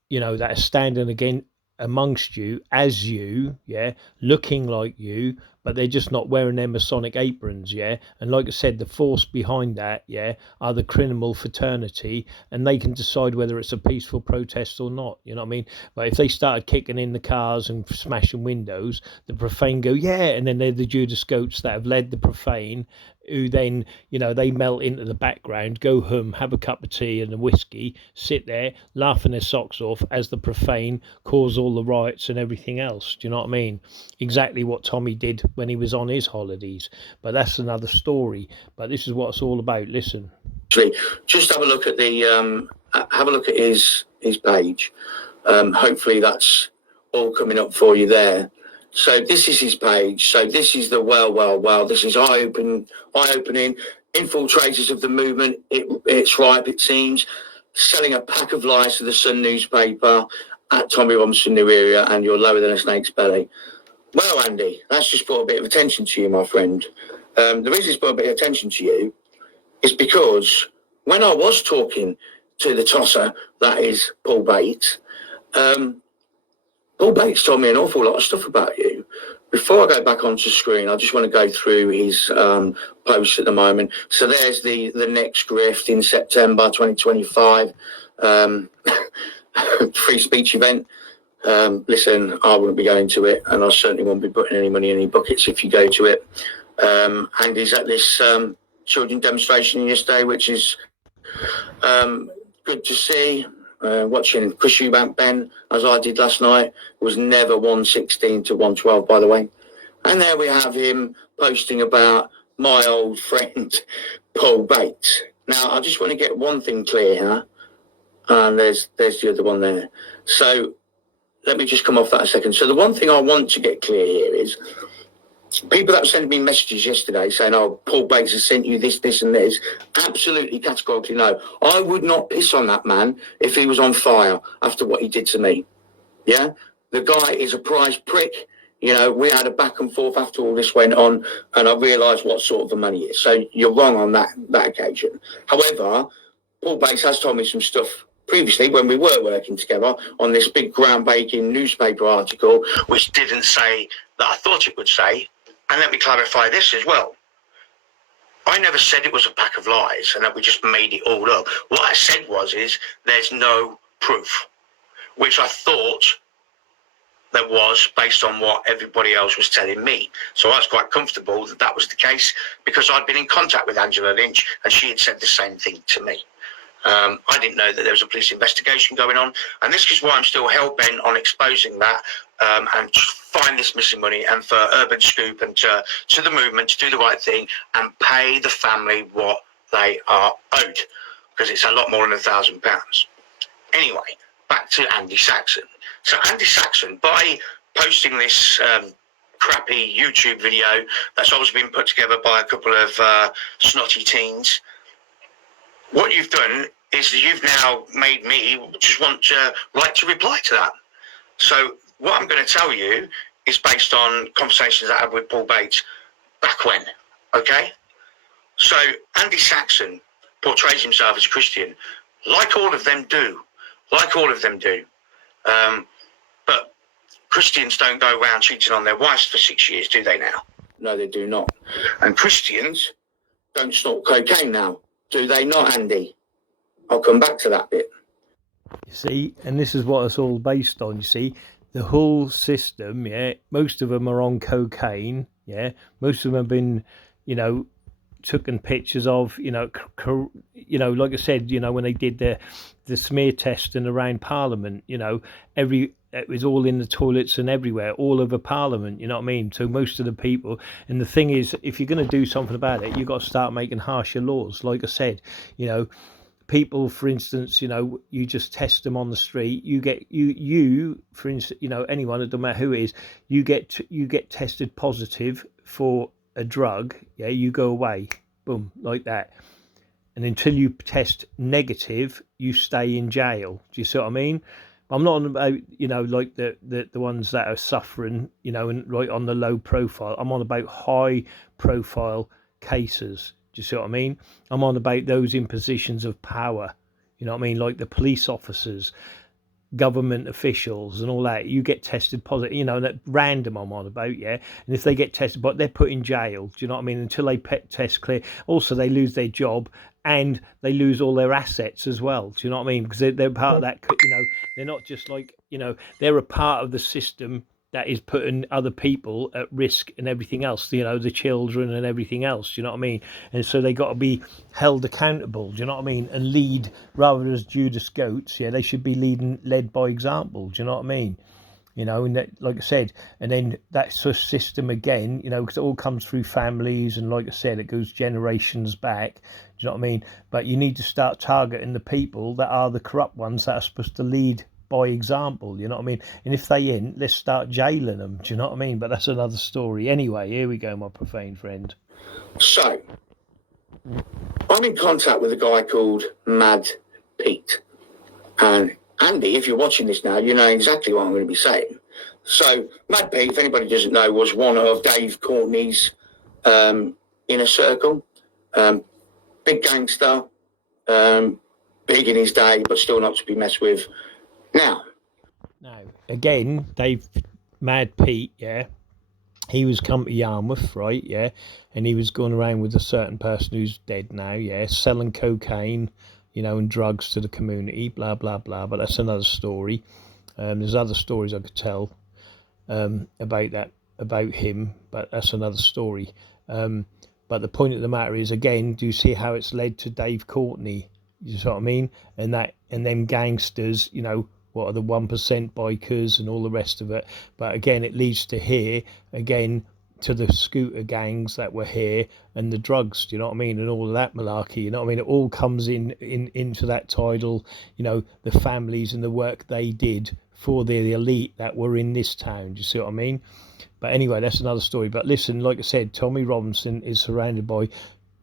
that are standing again amongst you as you, yeah, looking like you, but they're just not wearing their Masonic aprons, yeah. And like I said, the force behind that, yeah, are the criminal fraternity, and they can decide whether it's a peaceful protest or not, you know what I mean? But if they started kicking in the cars and smashing windows, the profane go, yeah, and then they're the Judas goats that have led the profane, who then, they melt into the background, go home, have a cup of tea and a whiskey, sit there, laughing their socks off as the profane cause all the riots and everything else. Do you know what I mean? Exactly what Tommy did when he was on his holidays. But that's another story. But this is what it's all about. Listen. Just have a look at his page. Hopefully that's all coming up for you there. So this is his page. So this is the well. This is eye-opening. Infiltrators of the movement. It's ripe, it seems. Selling a pack of lies to the Sun newspaper at Tommy Robinson New Area, and you're lower than a snake's belly. Well, Andy, that's just brought a bit of attention to you, my friend. The reason it's brought a bit of attention to you is because when I was talking to the tosser, that is Paul Bates, Paul Bates told me an awful lot of stuff about you. Before I go back onto screen, I just want to go through his posts at the moment. So there's the next grift in September 2025, free speech event. Listen, I wouldn't be going to it, and I certainly won't be putting any money in any buckets if you go to it. And he's at this children demonstration yesterday, which is good to see. Watching Chris Eubank Ben, as I did last night, was never 116 to 112, by the way. And there we have him posting about my old friend, Paul Bates. Now, I just want to get one thing clear here. And there's the other one there. So let me just come off that a second. So the one thing I want to get clear here is people that sent me messages yesterday saying, "Oh, Paul Bates has sent you this, and this." Absolutely, categorically no. I would not piss on that man if he was on fire after what he did to me. Yeah? The guy is a prize prick. We had a back and forth after all this went on, and I realised what sort of the money is. So you're wrong on that occasion. However, Paul Bates has told me some stuff previously when we were working together on this big groundbreaking newspaper article, which didn't say that I thought it would say. And let me clarify this as well. I never said it was a pack of lies and that we just made it all up. What I said is there's no proof, which I thought there was based on what everybody else was telling me. So I was quite comfortable that was the case because I'd been in contact with Angela Lynch and she had said the same thing to me. I didn't know that there was a police investigation going on, and this is why I'm still hell-bent on exposing that and find this missing money, and for Urban Scoop and to the movement to do the right thing and pay the family what they are owed, because it's a lot more than £1,000. Anyway, back to Andy Saxon. So Andy Saxon, by posting this crappy YouTube video that's obviously been put together by a couple of snotty teens, what you've done is that you've now made me just want to like to reply to that. So what I'm going to tell you is based on conversations I had with Paul Bates back when, okay? So Andy Saxon portrays himself as a Christian, like all of them do, but Christians don't go around cheating on their wives for 6 years, do they now? No, they do not. And Christians don't snort cocaine now, do they not, Andy? I'll come back to that bit. You see, and this is what it's all based on. You see, the whole system, yeah, most of them are on cocaine, yeah, most of them have been, you know, taken pictures of, you know, like I said, you know, when they did the smear testing around Parliament, you know, it was all in the toilets and everywhere, all over Parliament, you know what I mean? So most of the people, and the thing is, if you're going to do something about it, you've got to start making harsher laws. Like I said, you know, people, for instance, you know, you just test them on the street, you for instance, you know, anyone, it doesn't matter who it is, you get tested positive for a drug, yeah, you go away, boom, like that. And until you test negative, you stay in jail. Do you see what I mean? I'm not on about, you know, like the ones that are suffering, you know, and right on the low profile. I'm on about high profile cases. Do you see what I mean? I'm on about those in positions of power. You know what I mean? Like the police officers, government officials and all that. You get tested positive, you know, that random I'm on about, yeah. And if they get tested, but they're put in jail. Do you know what I mean? Until they test clear. Also, they lose their job and they lose all their assets as well. Do you know what I mean? Because they're part of that, you know, they're not just like, you know, they're a part of the system that is putting other people at risk and everything else, you know, the children and everything else, you know what I mean? And so they got to be held accountable, do you know what I mean? And lead, rather than as Judas goats, yeah, they should be led by example, do you know what I mean? You know, and that, like I said, and then that sort of system again, you know, because it all comes through families, and like I said, it goes generations back, do you know what I mean? But you need to start targeting the people that are the corrupt ones that are supposed to lead by example, you know what I mean? And if they ain't, let's start jailing them, do you know what I mean? But that's another story. Anyway, here we go, my profane friend. So, I'm in contact with a guy called Mad Pete. And Andy, if you're watching this now, you know exactly what I'm going to be saying. So, Mad Pete, if anybody doesn't know, was one of Dave Courtney's inner circle. Big gangster, big in his day, but still not to be messed with. Now, again, Mad Pete, yeah, he was come to Yarmouth, right, yeah, and he was going around with a certain person who's dead now, yeah, selling cocaine, you know, and drugs to the community, blah, blah, blah, but that's another story. There's other stories I could tell about him, but that's another story. But the point of the matter is, again, do you see how it's led to Dave Courtney? You know what I mean? And them gangsters, you know, what are the 1% bikers and all the rest of it. But again, it leads to here, again, to the scooter gangs that were here and the drugs, do you know what I mean? And all of that malarkey, you know what I mean? It all comes into that title, you know, the families and the work they did for the elite that were in this town, do you see what I mean? But anyway, that's another story. But listen, like I said, Tommy Robinson is surrounded by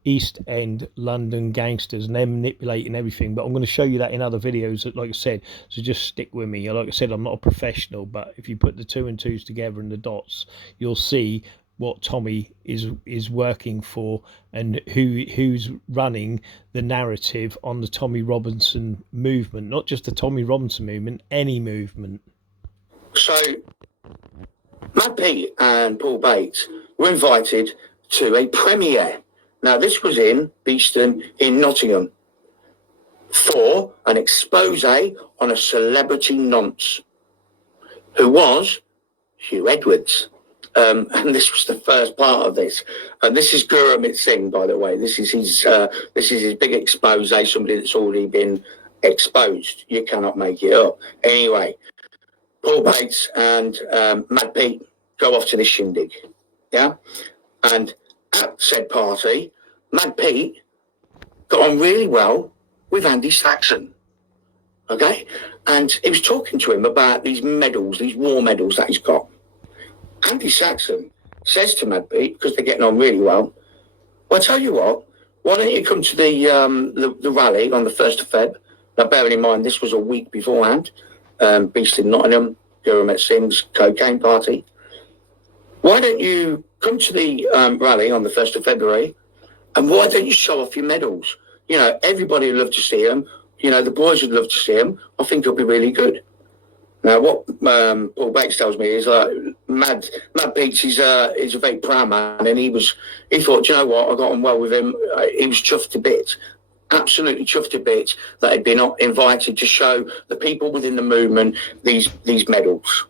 East End London gangsters and they're manipulating everything, but I'm going to show you that in other videos, like I said, so just stick with me. Like I said, I'm not a professional, but if you put the 2 and 2s together and the dots, you'll see what Tommy is working for and who's running the narrative on the Tommy Robinson movement, not just the Tommy Robinson movement, any movement. So Mad Pete and Paul Bates were invited to a premiere. Now, this was in Beeston in Nottingham for an expose on a celebrity nonce who was Hugh Edwards. And this was the first part of this. And this is Gurumit Singh, by the way. This is his big expose, somebody that's already been exposed. You cannot make it up. Anyway, Paul Bates and Mad Pete go off to this shindig. Yeah? And at said party, Mad Pete got on really well with Andy Saxon. okay? And he was talking to him about these medals, these war medals that he's got. Andy Saxon says to Mad Pete, because they're getting on really well, well, I tell you what, why don't you come to the rally on the 1st of Feb? Now, bearing in mind, this was a week beforehand. Beast in Nottingham, Durham at Sims, cocaine party. Why don't you come to the rally on the 1st of February, and why don't you show off your medals? You know, everybody would love to see them. You know, the boys would love to see them. I think it'll be really good. Now, what Paul Bates tells me is Mad Pete is a very proud man, and he thought, you know what, I got on well with him. He was chuffed to bits, absolutely chuffed to bits that he'd been invited to show the people within the movement these medals.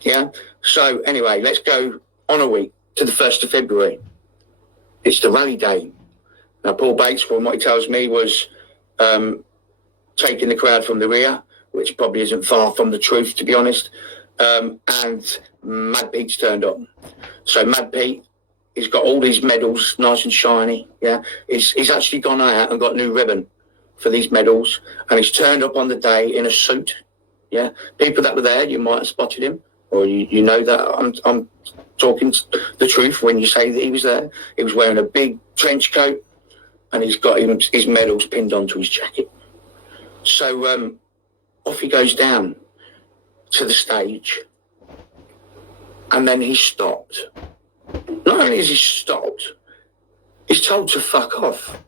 Yeah. So anyway, let's go on a week to the 1st of February. It's the rally day. Now, Paul Bates, from what he tells me, was taking the crowd from the rear, which probably isn't far from the truth, to be honest. And Mad Pete's turned up. So Mad Pete, he's got all these medals, nice and shiny. Yeah, he's actually gone out and got new ribbon for these medals, and he's turned up on the day in a suit. Yeah, people that were there, you might have spotted him, or you know that I'm talking the truth when you say that he was there. He was wearing a big trench coat, and he's got his medals pinned onto his jacket. So off he goes down to the stage, and then he stopped. Not only is he stopped, he's told to fuck off.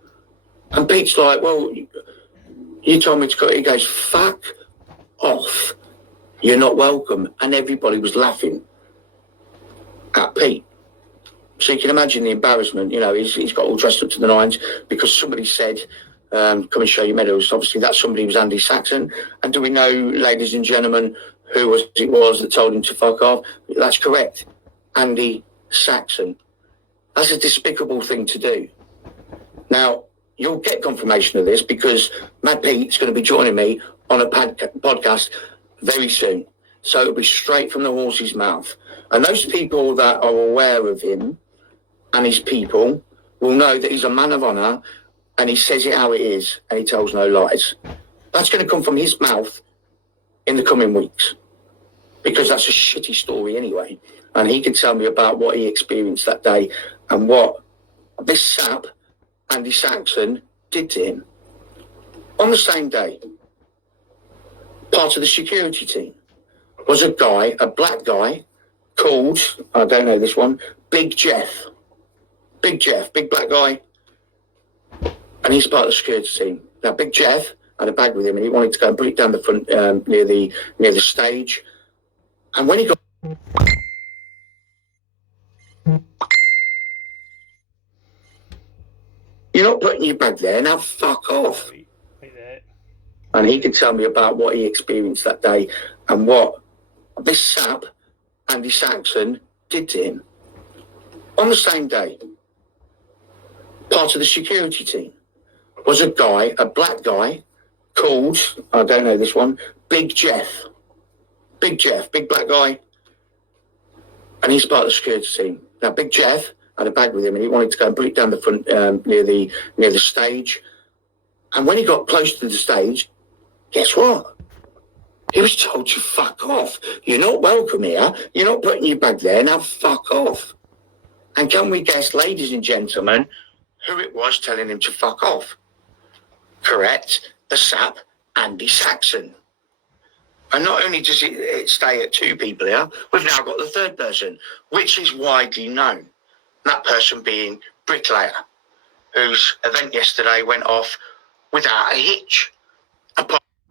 And Pete's like, well, you told me to go. He goes, fuck off. You're not welcome. And everybody was laughing at Pete. So you can imagine the embarrassment. You know, he's got all dressed up to the nines because somebody said, come and show your medals. Obviously, that somebody was Andy Saxon. And do we know, ladies and gentlemen, who it was that told him to fuck off? That's correct. Andy Saxon. That's a despicable thing to do. Now, you'll get confirmation of this because Mad Pete's going to be joining me on a podcast very soon. So it'll be straight from the horse's mouth. And those people that are aware of him and his people will know that he's a man of honour, and he says it how it is, and he tells no lies. That's going to come from his mouth in the coming weeks, because that's a shitty story anyway. And he can tell me about what he experienced that day and what this sap, Andy Saxon, did to him. On the same day, part of the security team was a guy, a black guy, called, I don't know this one, Big Jeff. Big Jeff, big black guy. And he's part of the security team. Now, Big Jeff had a bag with him, and he wanted to go and put it down the front near the stage. And when he got... You're not putting your bag there, now fuck off. And he could tell me about what he experienced that day and what this sap, Andy Saxon, did to him. On the same day, part of the security team was a guy, a black guy, called, I don't know this one, Big Jeff. Big Jeff, big black guy. And he's part of the security team. Now, Big Jeff had a bag with him, and he wanted to go and put it down the front near the stage. And when he got close to the stage, guess what? He was told to fuck off. You're not welcome here. You're not putting your bag there. Now fuck off. And can we guess, ladies and gentlemen, who it was telling him to fuck off? Correct. The sap, Andy Saxon. And not only does it stay at two people here, we've now got the third person, which is widely known. That person being Bricklayer, whose event yesterday went off without a hitch.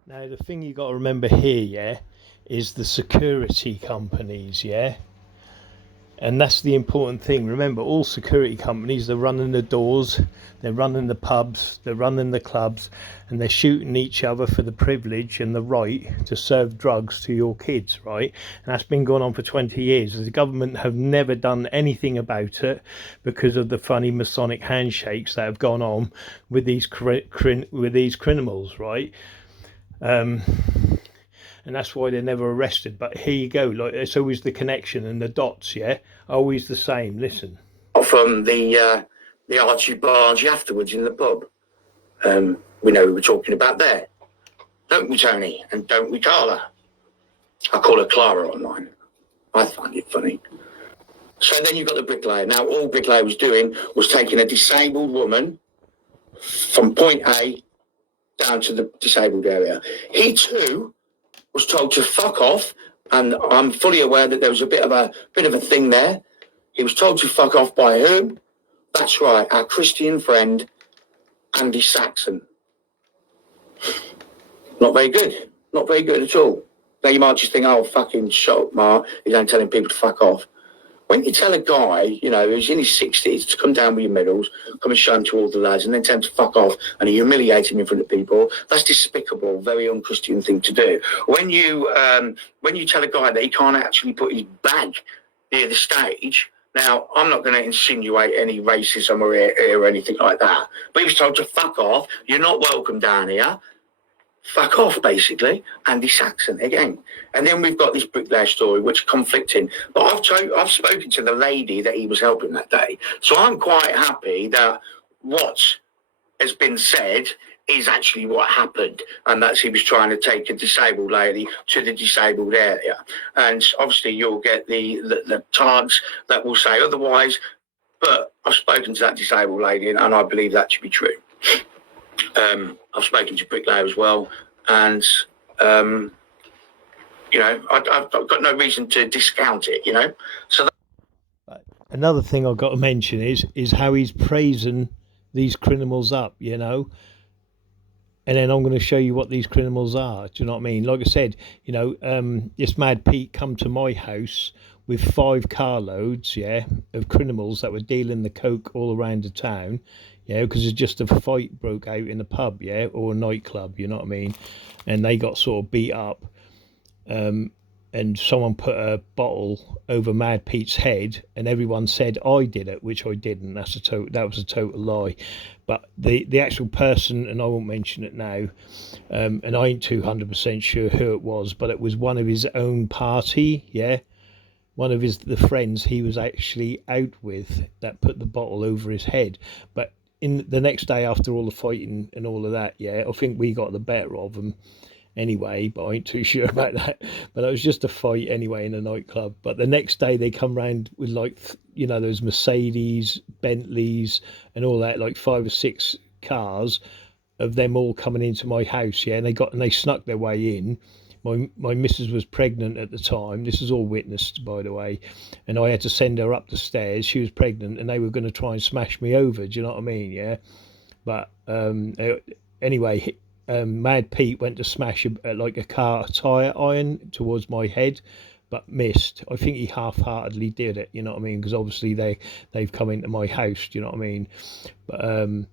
Now, the thing you got to remember here, yeah, is the security companies, yeah? And that's the important thing. Remember, all security companies, they're running the doors, they're running the pubs, they're running the clubs, and they're shooting each other for the privilege and the right to serve drugs to your kids, right? And that's been going on for 20 years. The government have never done anything about it because of the funny Masonic handshakes that have gone on with these criminals, right? And that's why they're never arrested. But here you go, like it's always the connection and the dots, yeah, always the same. Listen, from the Archie Bargy afterwards in the pub, we know we were talking about there. Don't we, Tony? And don't we, Carla? I call her Clara online. I find it funny. So then you've got the bricklayer. Now, all bricklayer was doing was taking a disabled woman from point A down to the disabled area. He too was told to fuck off, and I'm fully aware that there was a bit of a thing there. He was told to fuck off by whom? That's right, our Christian friend, Andy Saxon. Not very good. Not very good at all. Now you might just think, oh, fucking shut up, Mark. He's only telling people to fuck off. When you tell a guy, you know, who's in his 60s to come down with your medals, come and show them to all the lads, and then tell him to fuck off and humiliate him in front of people, that's despicable, very unchristian thing to do. When you tell a guy that he can't actually put his bag near the stage, now, I'm not going to insinuate any racism or anything like that, but he was told to fuck off. You're not welcome down here. Fuck off, basically. Andy Saxon again. And then we've got this bricklayer story, which is conflicting. But I've spoken to the lady that he was helping that day. So I'm quite happy that what has been said is actually what happened. And that's he was trying to take a disabled lady to the disabled area. And obviously you'll get the tards that will say otherwise. But I've spoken to that disabled lady and I believe that to be true. I've spoken to bricklayer as well, and you know, I've got no reason to discount it. You know, so another thing I've got to mention is how he's praising these criminals up. You know, and then I'm going to show you what these criminals are. Do you know what I mean? Like I said, you know, this Mad Pete come to my house with 5 carloads, yeah, of criminals that were dealing the coke all around the town. Yeah, because it's just a fight broke out in a pub, yeah, or a nightclub, you know what I mean? And they got sort of beat up. And someone put a bottle over Mad Pete's head, and everyone said I did it, which I didn't. That was a total lie. But the actual person, and I won't mention it now, and I ain't 200% sure who it was, but it was one of his own party, yeah. One of the friends he was actually out with that put the bottle over his head. But in the next day, after all the fighting and all of that, yeah, I think we got the better of them anyway, but I ain't too sure about that. But it was just a fight anyway in a nightclub. But the next day they come round with, like, you know, those Mercedes, Bentleys and all that, like 5 or 6 cars of them all coming into my house, yeah, and they snuck their way in. My missus was pregnant at the time. This is all witnessed, by the way. And I had to send her up the stairs. She was pregnant and they were going to try and smash me over. Do you know what I mean? Yeah. But anyway, Mad Pete went to smash a car tyre iron towards my head, but missed. I think he half-heartedly did it. You know what I mean? Because obviously they've come into my house. Do you know what I mean? But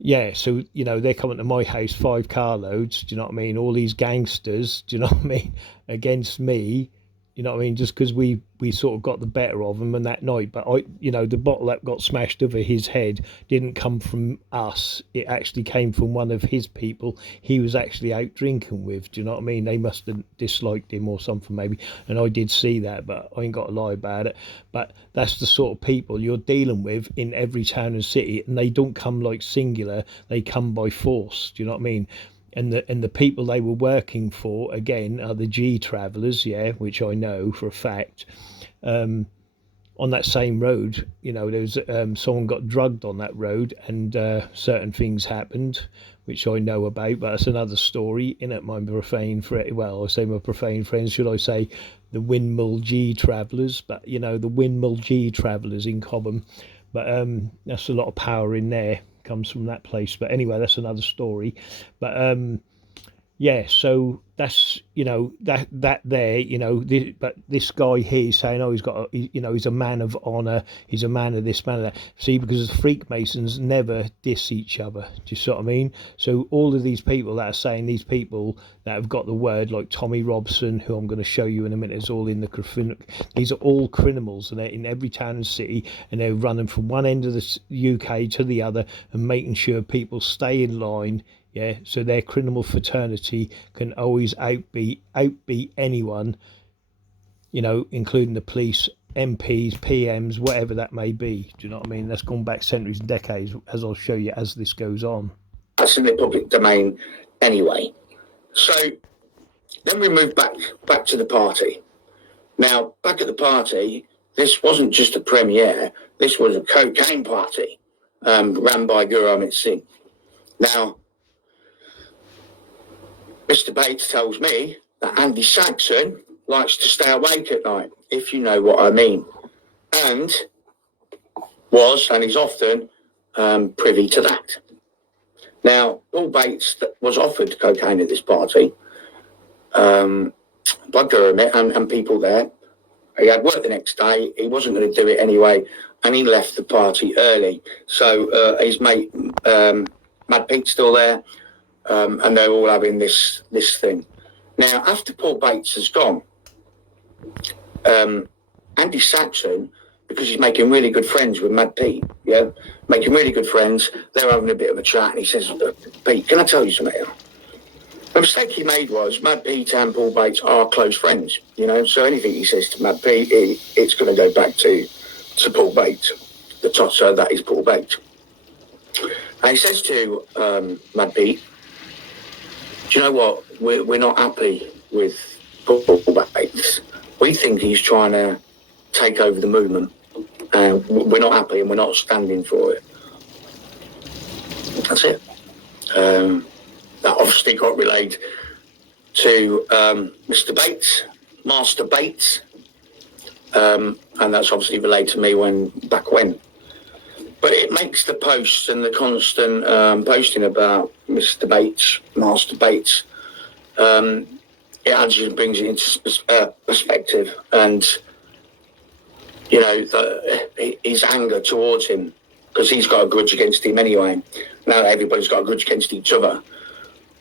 yeah, so, you know, they're coming to my house, 5 carloads, do you know what I mean? All these gangsters, do you know what I mean? Against me, you know what I mean? Just because we sort of got the better of them and that night. But you know, the bottle that got smashed over his head didn't come from us. It actually came from one of his people he was actually out drinking with. Do you know what I mean? They must have disliked him or something maybe. And I did see that, but I ain't got to lie about it. But that's the sort of people you're dealing with in every town and city, and they don't come like singular. They come by force. Do you know what I mean? And the people they were working for, again, are the G travellers, yeah, which I know for a fact. On that same road, you know, there was someone got drugged on that road, and certain things happened, which I know about, but that's another story. In it, my profane friend, well, I say my profane friends, should I say the Windmill G travellers, but, you know, the Windmill G travellers in Cobham. But that's a lot of power in there. Comes from that place. But anyway, that's another story. But yeah, so that's, you know, that there, you know, but this guy here is saying, oh, you know, he's a man of honour, he's a man of this, man of that. See, because the Freakmasons never diss each other. Do you see what I mean? So all of these people that are saying, these people that have got the word, like Tommy Robson, who I'm going to show you in a minute, is all in the, these are all criminals, and they're in every town and city, and they're running from one end of the UK to the other and making sure people stay in line. Yeah, so their criminal fraternity can always outbeat anyone, you know, including the police, MPs, PMs, whatever that may be. Do you know what I mean? That's gone back centuries and decades, as I'll show you as this goes on. That's in the public domain anyway. So then we moved back to the party. Now, back at the party, this wasn't just a premiere. This was a cocaine party ran by Guru Amit Singh. Now, Mr. Bates tells me that Andy Saxon likes to stay awake at night, if you know what I mean, and he's often privy to that. Now, Paul Bates was offered cocaine at this party by Guru Amit and people there. He had work the next day. He wasn't going to do it anyway, and he left the party early. So his mate, Mad Pete's still there, and they're all having this thing. Now, after Paul Bates has gone, Andy Saxon, because he's making really good friends with Mad Pete, making really good friends, they're having a bit of a chat, and he says, Pete, can I tell you something? The mistake he made was Mad Pete and Paul Bates are close friends, so anything he says to Mad Pete, it's going to go back to Paul Bates, the tosser that is Paul Bates. And he says to Mad Pete, do you know what, we're not happy with Paul Bates. We think he's trying to take over the movement, and we're not happy and we're not standing for it. That's it. That obviously got relayed to Mr. Bates, Master Bates, and that's obviously relayed to me back when. But it makes the posts and the constant posting about Mr. Bates, Master Bates, it actually brings it into perspective, and his anger towards him, because he's got a grudge against him anyway. Now everybody's got a grudge against each other.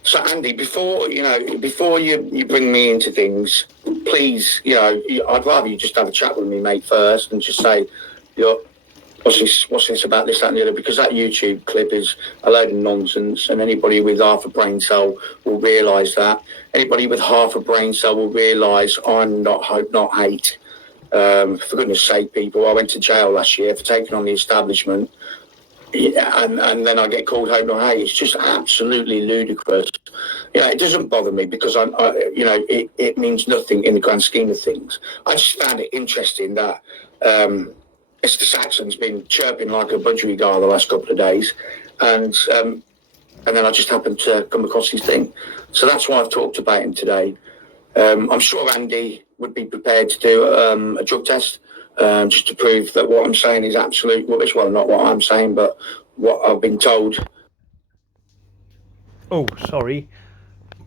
So Andy, before you bring me into things, please, I'd rather you just have a chat with me, mate, first, and just say, what's this about this, that, and the other? Because that YouTube clip is a load of nonsense, and anybody with half a brain cell will realise that. Anybody with half a brain cell will realise I'm not hope, not hate. For goodness sake, people, I went to jail last year for taking on the establishment. And then I get called hope not hate. It's just absolutely ludicrous. It doesn't bother me because it means nothing in the grand scheme of things. I just found it interesting that Mr. Saxon's been chirping like a budgerigar the last couple of days, and then I just happened to come across his thing. So that's why I've talked about him today. I'm sure Andy would be prepared to do a drug test, just to prove that what I'm saying is absolute rubbish. Well, not what I'm saying, but what I've been told. Oh, sorry.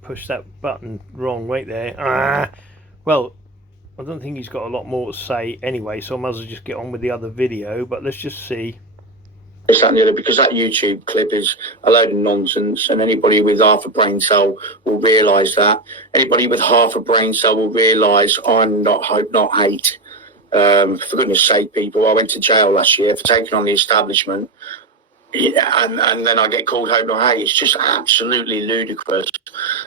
Push that button wrong way there. Well, I don't think he's got a lot more to say anyway, so I might as well just get on with the other video, but let's just see. This, that, and the other, because that YouTube clip is a load of nonsense, and anybody with half a brain cell will realise that. Anybody with half a brain cell will realise I'm not hope, not hate. For goodness sake, people, I went to jail last year for taking on the establishment, and then I get called hope not hate. It's just absolutely ludicrous.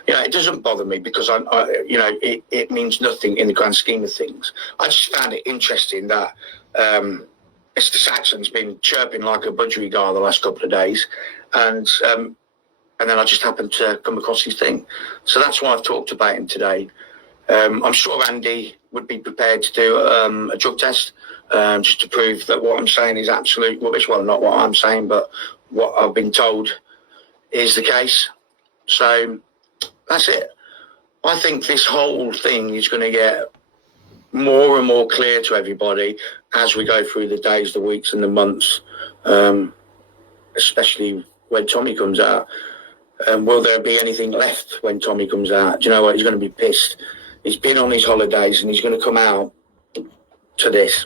It doesn't bother me because it means nothing in the grand scheme of things. I just found it interesting that Mr. Saxon's been chirping like a budgerigar the last couple of days, and then I just happened to come across his thing. So that's why I've talked about him today. I'm sure Andy would be prepared to do a drug test, just to prove that what I'm saying is absolute rubbish. Well, not what I'm saying, but what I've been told is the case. So that's it. I think this whole thing is going to get more and more clear to everybody as we go through the days, the weeks, and the months, especially when Tommy comes out. Will there be anything left when Tommy comes out? Do you know what? He's going to be pissed. He's been on his holidays and he's going to come out to this.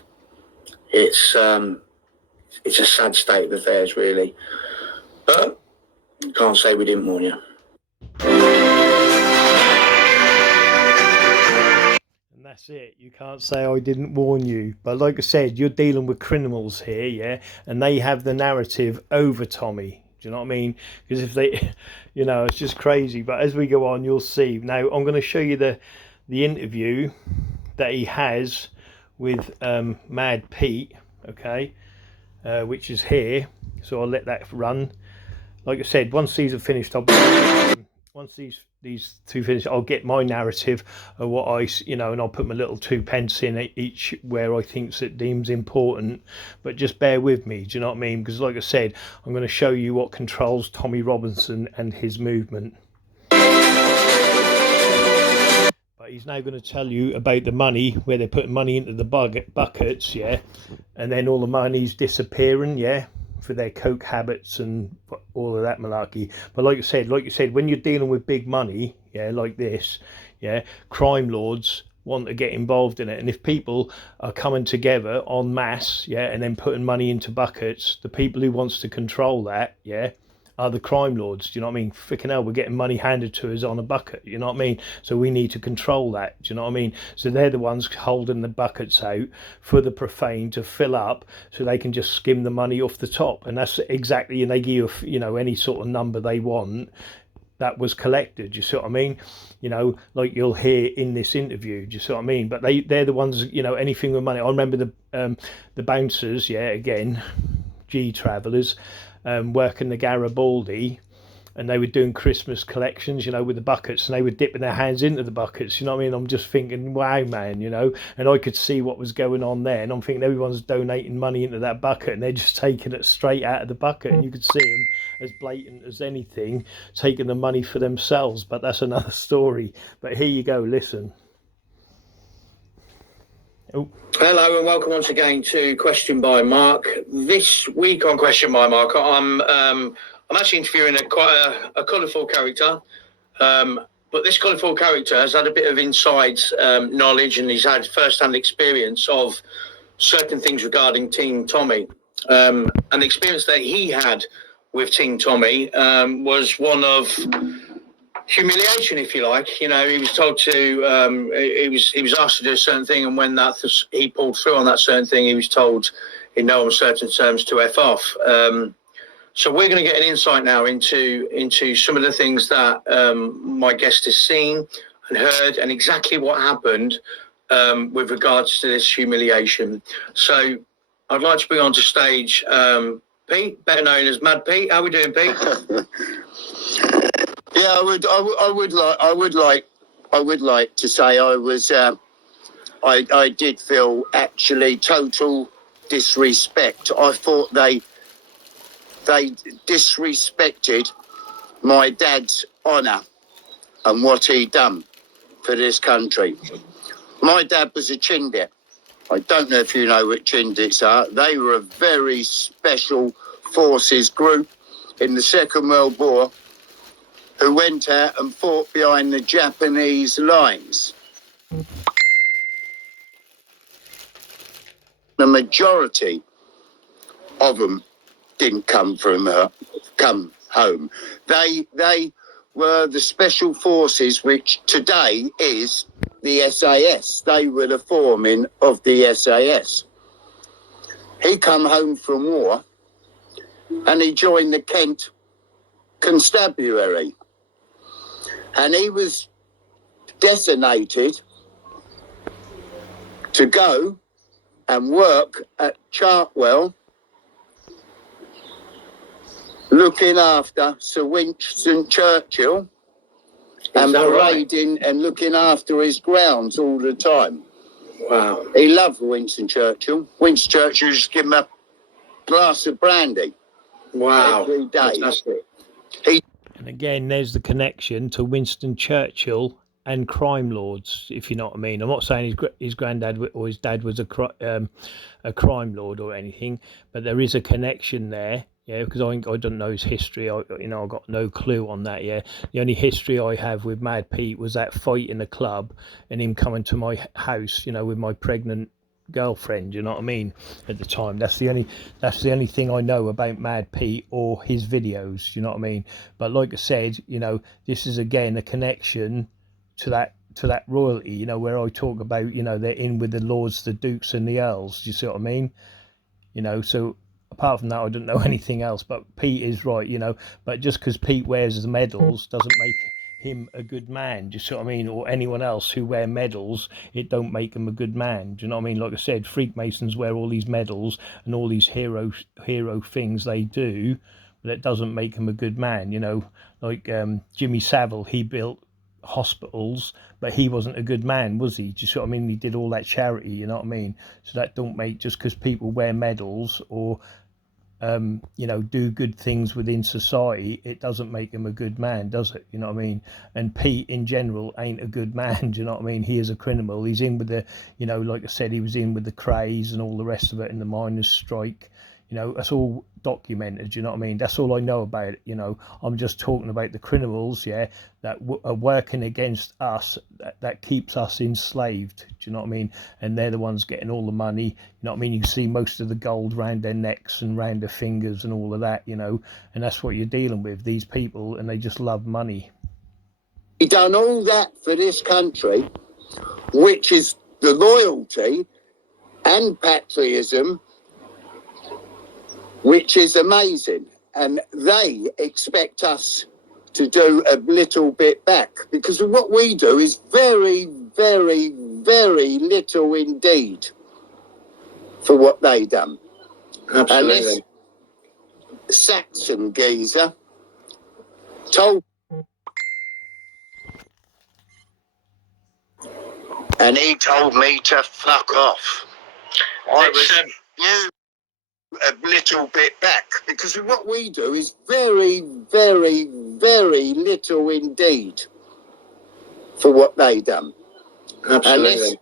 It's a sad state of affairs, really. But can't say we didn't warn you. And that's it. You can't say I didn't warn you. But like I said, you're dealing with criminals here, yeah? And they have the narrative over Tommy. Do you know what I mean? Because if they, it's just crazy. But as we go on, you'll see. Now, I'm going to show you the interview that he has with Mad Pete, okay, which is here. So I'll let that run. Like I said, once these are finished, I'll once these two finish, I'll get my narrative of what I, and I'll put my little 2p in each where I think it deems important. But just bear with me, do you know what I mean? Because like I said, I'm going to show you what controls Tommy Robinson and his movement. But he's now going to tell you about the money, where they're putting money into the buckets, yeah, and then all the money's disappearing, yeah, for their coke habits and all of that malarkey. But like you said, when you're dealing with big money, yeah, like this, yeah, crime lords want to get involved in it. And if people are coming together en masse, yeah, and then putting money into buckets, the people who wants to control that, yeah, are the crime lords. Do you know what I mean? Freaking hell, we're getting money handed to us on a bucket, you know what I mean? So we need to control that, do you know what I mean? So they're the ones holding the buckets out for the profane to fill up, so they can just skim the money off the top. And that's exactly, and they give you, any sort of number they want that was collected, you see what I mean? Like you'll hear in this interview, do you see what I mean? But they're the ones, anything with money. I remember the bouncers, yeah, again, G travellers, working the Garibaldi, and they were doing Christmas collections, with the buckets, and they were dipping their hands into the buckets, you know what I mean? I'm just thinking, wow, man, and I could see what was going on there, and I'm thinking everyone's donating money into that bucket, and they're just taking it straight out of the bucket, and you could see them as blatant as anything, taking the money for themselves. But that's another story. But here you go, listen. Oh. Hello and welcome once again to Question by Mark. This week on Question by Mark, I'm actually interviewing quite a colourful character, but this colourful character has had a bit of inside knowledge, and he's had first-hand experience of certain things regarding Team Tommy. And the experience that he had with Team Tommy was one of humiliation, if you like. He was told to, he was asked to do a certain thing, and when he pulled through on that certain thing, he was told in no uncertain terms to F off. So we're going to get an insight now into some of the things that my guest has seen and heard, and exactly what happened with regards to this humiliation. So I'd like to bring on to stage Pete, better known as Mad Pete. How are we doing, Pete? Yeah, I would like to say I was I did feel actually total disrespect. I thought they disrespected my dad's honour and what he done for this country. My dad was a Chindit. I don't know if you know what Chindits are. They were a very special forces group in the Second World War who went out and fought behind the Japanese lines. The majority of them didn't come home. They were the special forces, which today is the SAS. They were the forming of the SAS. He come home from war and he joined the Kent Constabulary. And he was designated to go and work at Chartwell, looking after Sir Winston Churchill and parading and looking after his grounds all the time. Wow. He loved Winston Churchill. Winston Churchill just give him a glass of brandy. Wow. Every day. Fantastic. And again, there's the connection to Winston Churchill and crime lords, if you know what I mean. I'm not saying his granddad or his dad was a crime lord or anything, but there is a connection there. Yeah, because I don't know his history. I've got no clue on that. Yeah, the only history I have with Mad Pete was that fight in the club and him coming to my house, with my pregnant girlfriend. You know what I mean? At the time, that's the only thing I know about Mad Pete or his videos. You know what I mean? But like I said, this is again a connection to that royalty. Where I talk about, they're in with the lords, the dukes, and the earls. Do you see what I mean? So. Apart from that, I don't know anything else, but Pete is right, but just because Pete wears the medals doesn't make him a good man, do you see what I mean? Or anyone else who wear medals, it don't make them a good man, do you know what I mean? Like I said, Freakmasons wear all these medals and all these hero things they do, but it doesn't make him a good man. You know, like Jimmy Savile, he built hospitals, but he wasn't a good man, was he? Do you see what I mean? He did all that charity, you know what I mean? So that don't make, just because people wear medals or you know, do good things within society, it doesn't make him a good man, does it? You know what I mean? And Pete in general ain't a good man. Do you know what I mean? He is a criminal. He's in with the, you know, like I said, he was in with the Crays and all the rest of it, in the miners' strike. You know, that's all documented. You know what I mean? That's all I know about it. You know, I'm just talking about the criminals, yeah, that are working against us, that keeps us enslaved. Do you know what I mean? And they're the ones getting all the money. You know what I mean? You can see most of the gold round their necks and round their fingers and all of that, you know, and that's what you're dealing with, these people, and they just love money. He done all that for this country, which is the loyalty and patriotism, which is amazing. And they expect us to do a little bit back, because what we do is very, very, very little indeed for what they done. Absolutely. And this Saxon geezer told, and he told me to fuck off. I was you a little bit back, because what we do is very, very, very little indeed for what they done. Absolutely. And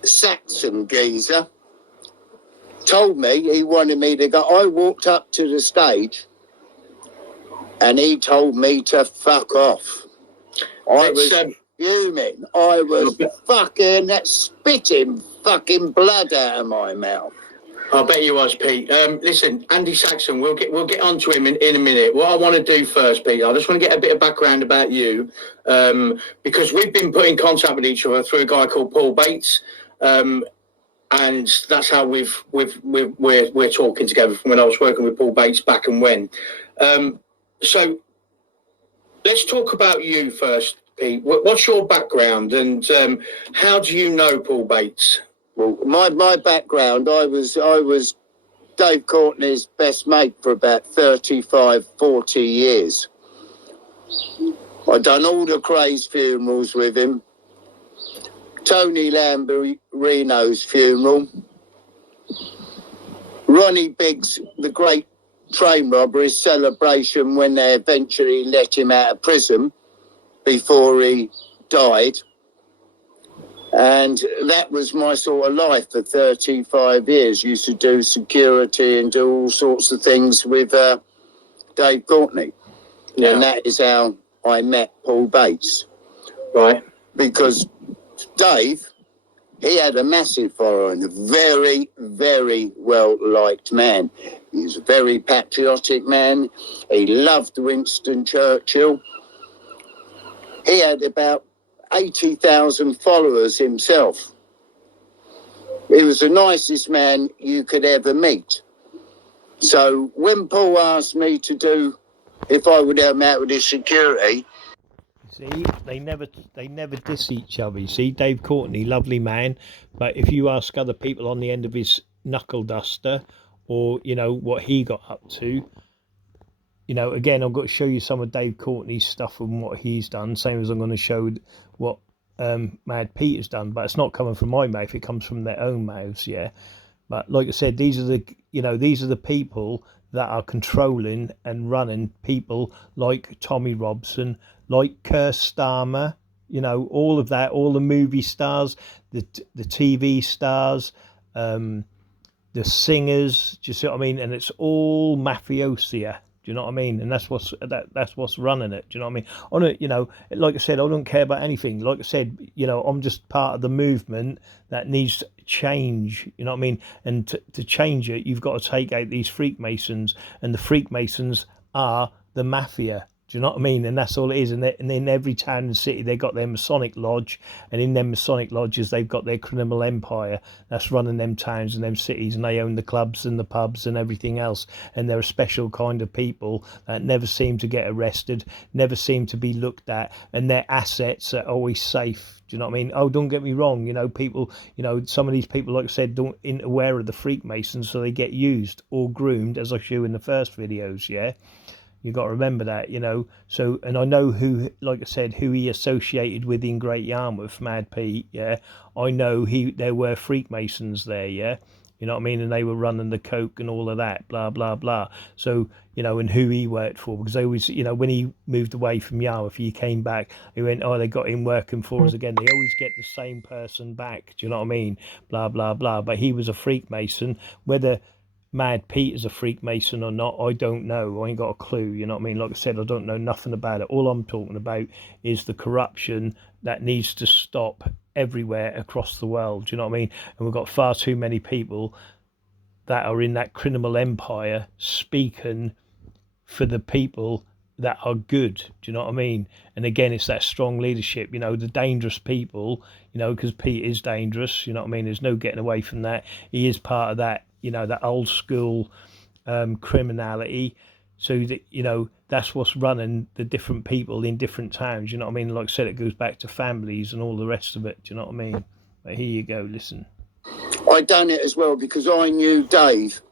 this Saxon geezer told me he wanted me to go. I walked up to the stage and he told me to fuck off. I was fuming. I was fucking spitting fucking blood out of my mouth. I bet you was, Pete. Listen, Andy Saxon, we'll get onto him in a minute. What I want to do first, Pete, I just want to get a bit of background about you, because we've been put in contact with each other through a guy called Paul Bates, and that's how we're talking together from when I was working with Paul Bates back and when. So let's talk about you first, Pete. What's your background, and how do you know Paul Bates? Well, my background, I was Dave Courtney's best mate for about 35, 40 years. I done all the Crays funerals with him. Tony Lamborino's funeral. Ronnie Biggs, the great train robbery celebration when they eventually let him out of prison before he died. And that was my sort of life for 35 years. Used to do security and do all sorts of things with Dave Courtney. Yeah. And that is how I met Paul Bates. Right. Because Dave, he had a massive following, a very, very well-liked man. He was a very patriotic man. He loved Winston Churchill. He had about 80,000 followers himself. He was the nicest man you could ever meet. So when Paul asked me to do, if I would help him out with his security, see, they never diss each other. You see, Dave Courtney, lovely man, but if you ask other people on the end of his knuckle duster, or you know what he got up to, you know, again, I've got to show you some of Dave Courtney's stuff and what he's done, same as I'm going to show what Mad Pete has done, but it's not coming from my mouth, it comes from their own mouths, yeah. But like I said, these are the people that are controlling and running people like Tommy Robson, like Keir Starmer, you know, all of that, all the movie stars, the TV stars, the singers, do you see what I mean? And it's all mafiosia. Do you know what I mean? And that's what's running it. Do you know what I mean? On it, you know, like I said, I don't care about anything. Like I said, you know, I'm just part of the movement that needs change. You know what I mean? And to change it, you've got to take out these Freakmasons, and the Freakmasons are the mafia. Do you know what I mean? And that's all it is. And in every town and city, they've got their Masonic lodge. And in them Masonic lodges, they've got their criminal empire that's running them towns and them cities. And they own the clubs and the pubs and everything else. And they're a special kind of people that never seem to get arrested, never seem to be looked at. And their assets are always safe. Do you know what I mean? Oh, don't get me wrong. You know, people. You know, some of these people, like I said, ain't aware of the Freemasons, so they get used or groomed, as I show in the first videos. Yeah, you got to remember that. You know. So, and I know who, like I said, who he associated with in Great Yarmouth, Mad Pete. Yeah, I know there were Freemasons there. Yeah. You know what I mean? And they were running the coke and all of that, blah, blah, blah. So, you know, and who he worked for, because they always, you know, when he moved away from Yarmouth, he came back, he went, oh, they got him working for us again. They always get the same person back. Do you know what I mean? Blah, blah, blah. But he was a Freemason. Whether Mad Pete is a Freemason or not, I don't know. I ain't got a clue. You know what I mean? Like I said, I don't know nothing about it. All I'm talking about is the corruption that needs to stop everywhere across the world. Do you know what I mean? And we've got far too many people that are in that criminal empire speaking for the people that are good. Do you know what I mean? And again, it's that strong leadership, you know, the dangerous people, you know, because Pete is dangerous, you know what I mean? There's no getting away from that. He is part of that, you know, that old school criminality. So that, you know, that's what's running the different people in different towns. You know what I mean? Like I said, it goes back to families and all the rest of it. Do you know what I mean? But here you go. Listen. I done it as well because I knew Dave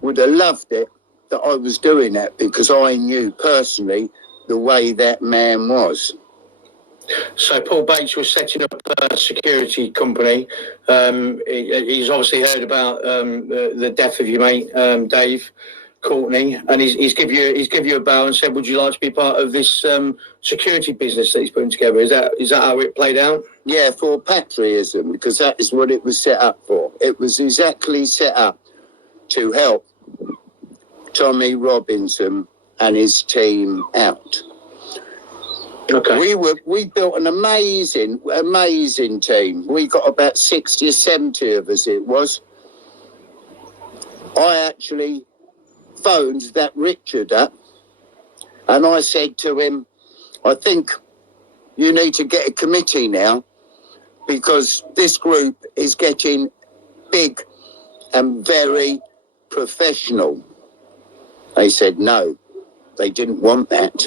would have loved it that I was doing that, because I knew personally the way that man was. So Paul Bates was setting up a security company. He's obviously heard about the death of your mate, Dave Courtney, and he's give you a bow and said, would you like to be part of this security business that he's putting together? Is that how it played out? Yeah, for patriotism, because that is what it was set up for. It was exactly set up to help Tommy Robinson and his team out. Okay. We built an amazing team. We got about 60 or 70 of us, it was. I actually phoned that Richard up and I said to him, I think you need to get a committee now, because this group is getting big and very professional. They said no, they didn't want that.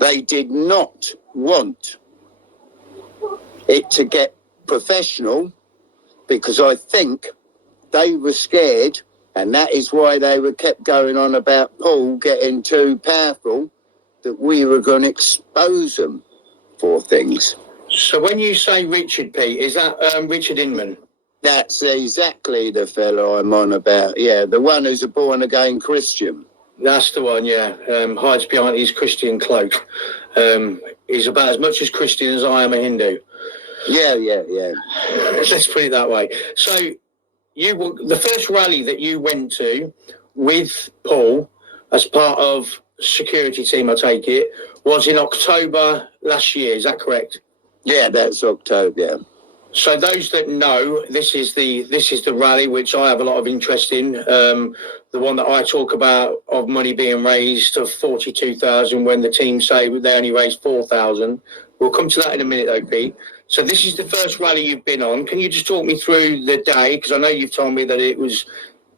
They did not want it to get professional, because I think they were scared, and that is why they were kept going on about Paul getting too powerful, that we were going to expose them for things. So when you say Richard, Pete, is that Richard Inman? That's exactly the fellow I'm on about. Yeah, the one who's a born-again Christian. That's the one, yeah. Hides behind his Christian cloak. He's about as much as Christian as I am a Hindu. Yeah. Let's put it that way. So the first rally that you went to with Paul as part of security team, I take it, was in October last year. Is that correct? Yeah, that's October. Yeah. So those that know, this is the rally which I have a lot of interest in. The one that I talk about of money being raised of 42,000 when the team say they only raised 4,000. We'll come to that in a minute though, Pete. So this is the first rally you've been on. Can you just talk me through the day? Because I know you've told me that it was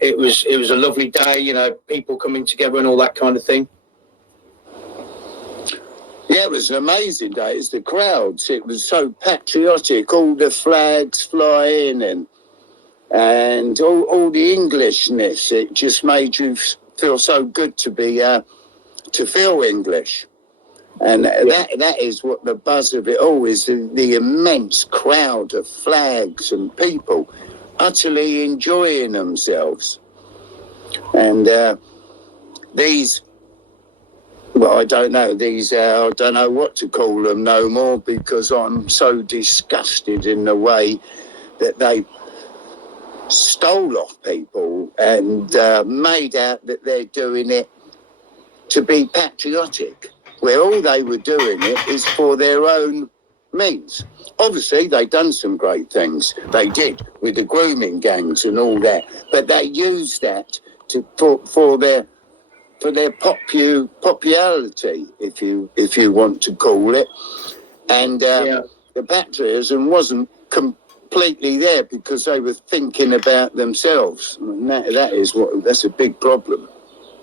a lovely day, you know, people coming together and all that kind of thing. Yeah, it was an amazing day. It's the crowds. It was so patriotic. All the flags flying and all the Englishness. It just made you feel so good to be to feel English. And that is what the buzz of it all is. The immense crowd of flags and people utterly enjoying themselves. And these. Well, I don't know. I don't know what to call them no more, because I'm so disgusted in the way that they stole off people and made out that they're doing it to be patriotic, where all they were doing it is for their own means. Obviously, they done some great things. They did, with the grooming gangs and all that, but they used that for their popularity, if you want to call it, and the patriotism wasn't completely there because they were thinking about themselves. And that's a big problem.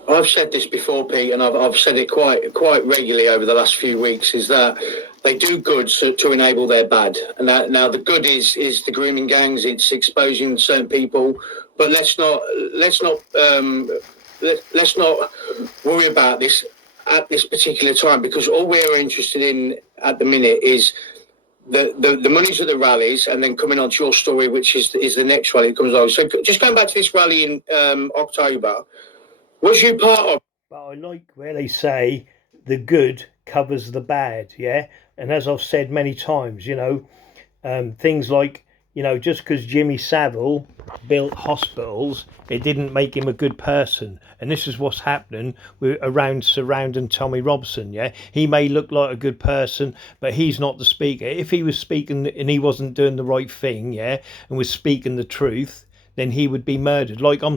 I've said this before, Pete, and I've said it quite regularly over the last few weeks, is that they do good to enable their bad. And that, now the good is the grooming gangs, it's exposing certain people, but let's not worry about this at this particular time, because all we're interested in at the minute is the monies of the rallies, and then coming on to your story, which is the next rally that comes along. So just going back to this rally in October, was you part of? But I like where they say the good covers the bad, yeah. And as I've said many times, you know, things like, you know, just because Jimmy Savile built hospitals, it didn't make him a good person. And this is what's happening surrounding Tommy Robson, yeah. He may look like a good person, but he's not the speaker. If he was speaking and he wasn't doing the right thing, yeah, and was speaking the truth, then he would be murdered. Like I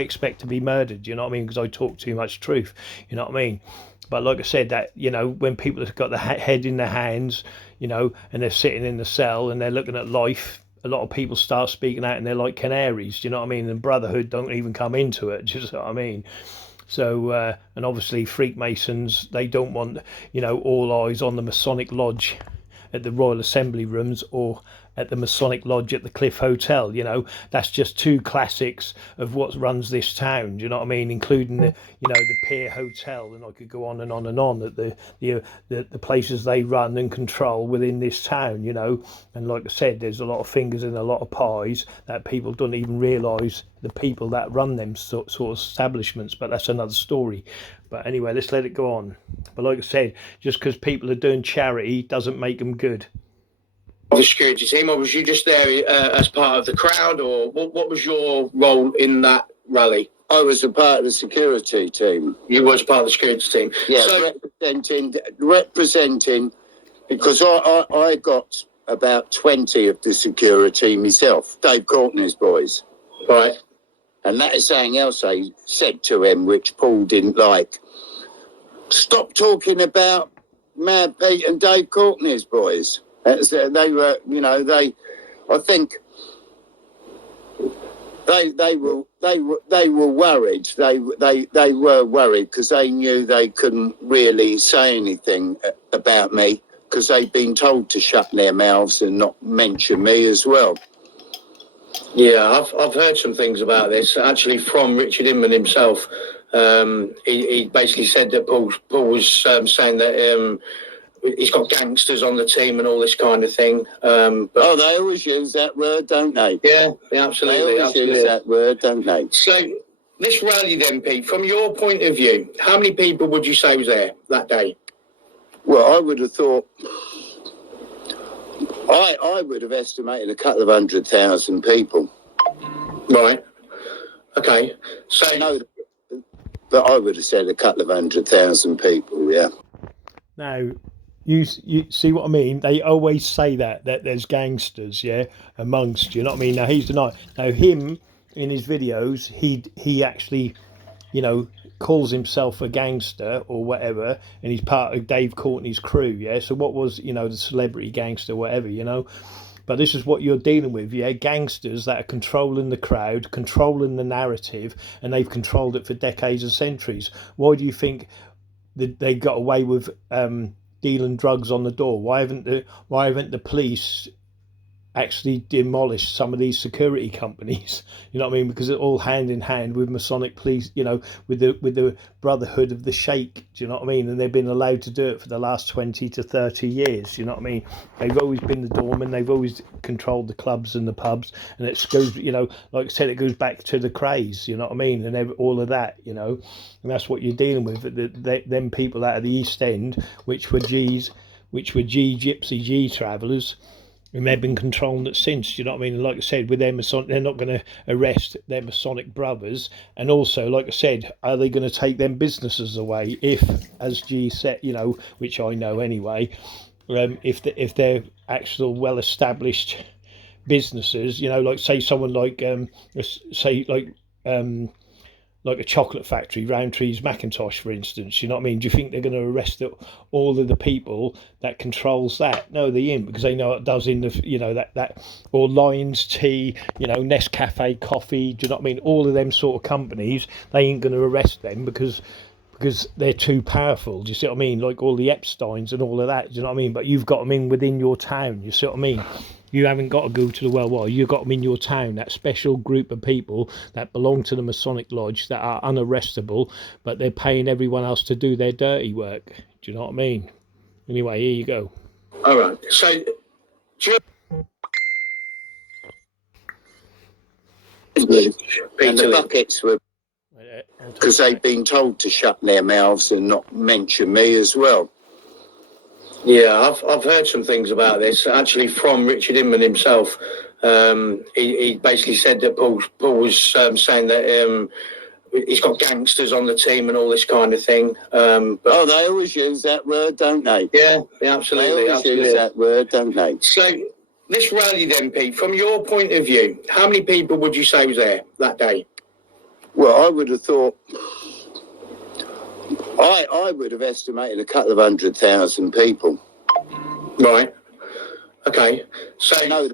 expect to be murdered, you know what I mean? Because I talk too much truth, you know what I mean? But like I said, that, you know, when people have got the head in their hands, you know, and they're sitting in the cell and they're looking at life, a lot of people start speaking out and they're like canaries, do you know what I mean? And brotherhood don't even come into it, do you know what I mean? So, and obviously Freakmasons, they don't want, you know, all eyes on the Masonic Lodge at the Royal Assembly Rooms or at the Masonic Lodge at the Cliff Hotel. You know, that's just two classics of what runs this town, do you know what I mean? Including the, you know, the Pier Hotel, and I could go on and on and on at the places they run and control within this town, you know. And like I said, there's a lot of fingers in a lot of pies that people don't even realise the people that run them sort of establishments, but that's another story. But anyway, let's let it go on. But like I said, just because people are doing charity doesn't make them good. The security team, or was you just there as part of the crowd, or what was your role in that rally? I was a part of the security team. You was part of the security team. Yeah, so, representing, because I got about 20 of the security myself, Dave Courtney's boys. Right. And that is something else I said to him, which Paul didn't like. Stop talking about Mad Pete and Dave Courtney's boys. They were, you know, I think they were worried. They were worried because they knew they couldn't really say anything about me because they'd been told to shut their mouths and not mention me as well. Yeah, I've heard some things about this actually from Richard Inman himself. He basically said that Paul was saying that he's got gangsters on the team and all this kind of thing. But they always use that word, don't they? Yeah, absolutely. They always use that word, don't they? So this rally then, Pete, from your point of view, how many people would you say was there that day? Well, I would have thought, I would have estimated a couple of 100,000 people. Right. Okay. So no, but I would have said a couple of 100,000 people, yeah. Now, you see what I mean? They always say that there's gangsters, yeah, amongst, you know what I mean? Now he's denying. Now him in his videos, he actually, you know, calls himself a gangster or whatever, and he's part of Dave Courtney's crew, yeah. So what was, you know, the celebrity gangster, whatever, you know. But this is what you're dealing with, yeah, gangsters that are controlling the crowd, controlling the narrative, and they've controlled it for decades and centuries. Why do you think that they got away with dealing drugs on the door? Why haven't the police actually demolished some of these security companies? You know what I mean? Because it's all hand in hand with Masonic police, you know, with the brotherhood of the Sheikh, do you know what I mean? And they've been allowed to do it for the last 20 to 30 years, you know what I mean? They've always been the doormen, they've always controlled the clubs and the pubs, and it goes, you know, like I said, it goes back to the craze, you know what I mean? And all of that, you know, and that's what you're dealing with. Them people out of the East End, which were gypsy travellers, and they've been controlling it since, you know what I mean? And like I said, with their Masonic, they're not going to arrest their Masonic brothers. And also, like I said, are they going to take them businesses away if, as G said, you know, which I know anyway, if they're actual well-established businesses, you know, like say someone like, like a chocolate factory, Rowntree's Macintosh, for instance. You know what I mean? Do you think they're going to arrest all of the people that controls that? No, they ain't, because they know what it does in the, you know, that or Lions Tea, you know, Nescafe coffee. Do you know what I mean? All of them sort of companies, they ain't going to arrest them because they're too powerful. Do you see what I mean? Like all the Epsteins and all of that. Do you know what I mean? But you've got them in within your town. You see what I mean? You haven't got to go to the world wide. You've got them in your town, that special group of people that belong to the Masonic Lodge that are unarrestable, but they're paying everyone else to do their dirty work. Do you know what I mean? Anyway, here you go. All right. So, And the buckets were, because they've been told to shut their mouths and not mention me as well. yeah, I've heard some things about this actually from Richard Inman himself. He basically said that Paul was saying that he's got gangsters on the team and all this kind of thing. But They always use that word, don't they? yeah, absolutely. They always use that word, don't they? So this rally then, Pete, from your point of view, how many people would you say was there that day? Well, I would have thought, I would have estimated a couple of 100,000 people. Right. Okay. So No,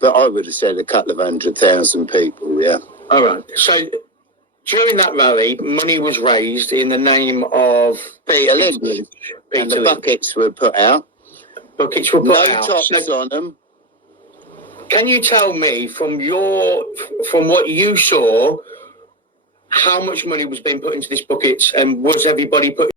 but I would have said a couple of 100,000 people, yeah. all right. So during that rally, money was raised in the name of Peter Lynch. And the buckets were put out. Buckets were put out. No tops on them. Can you tell me from what you saw, how much money was being put into this bucket, and was everybody put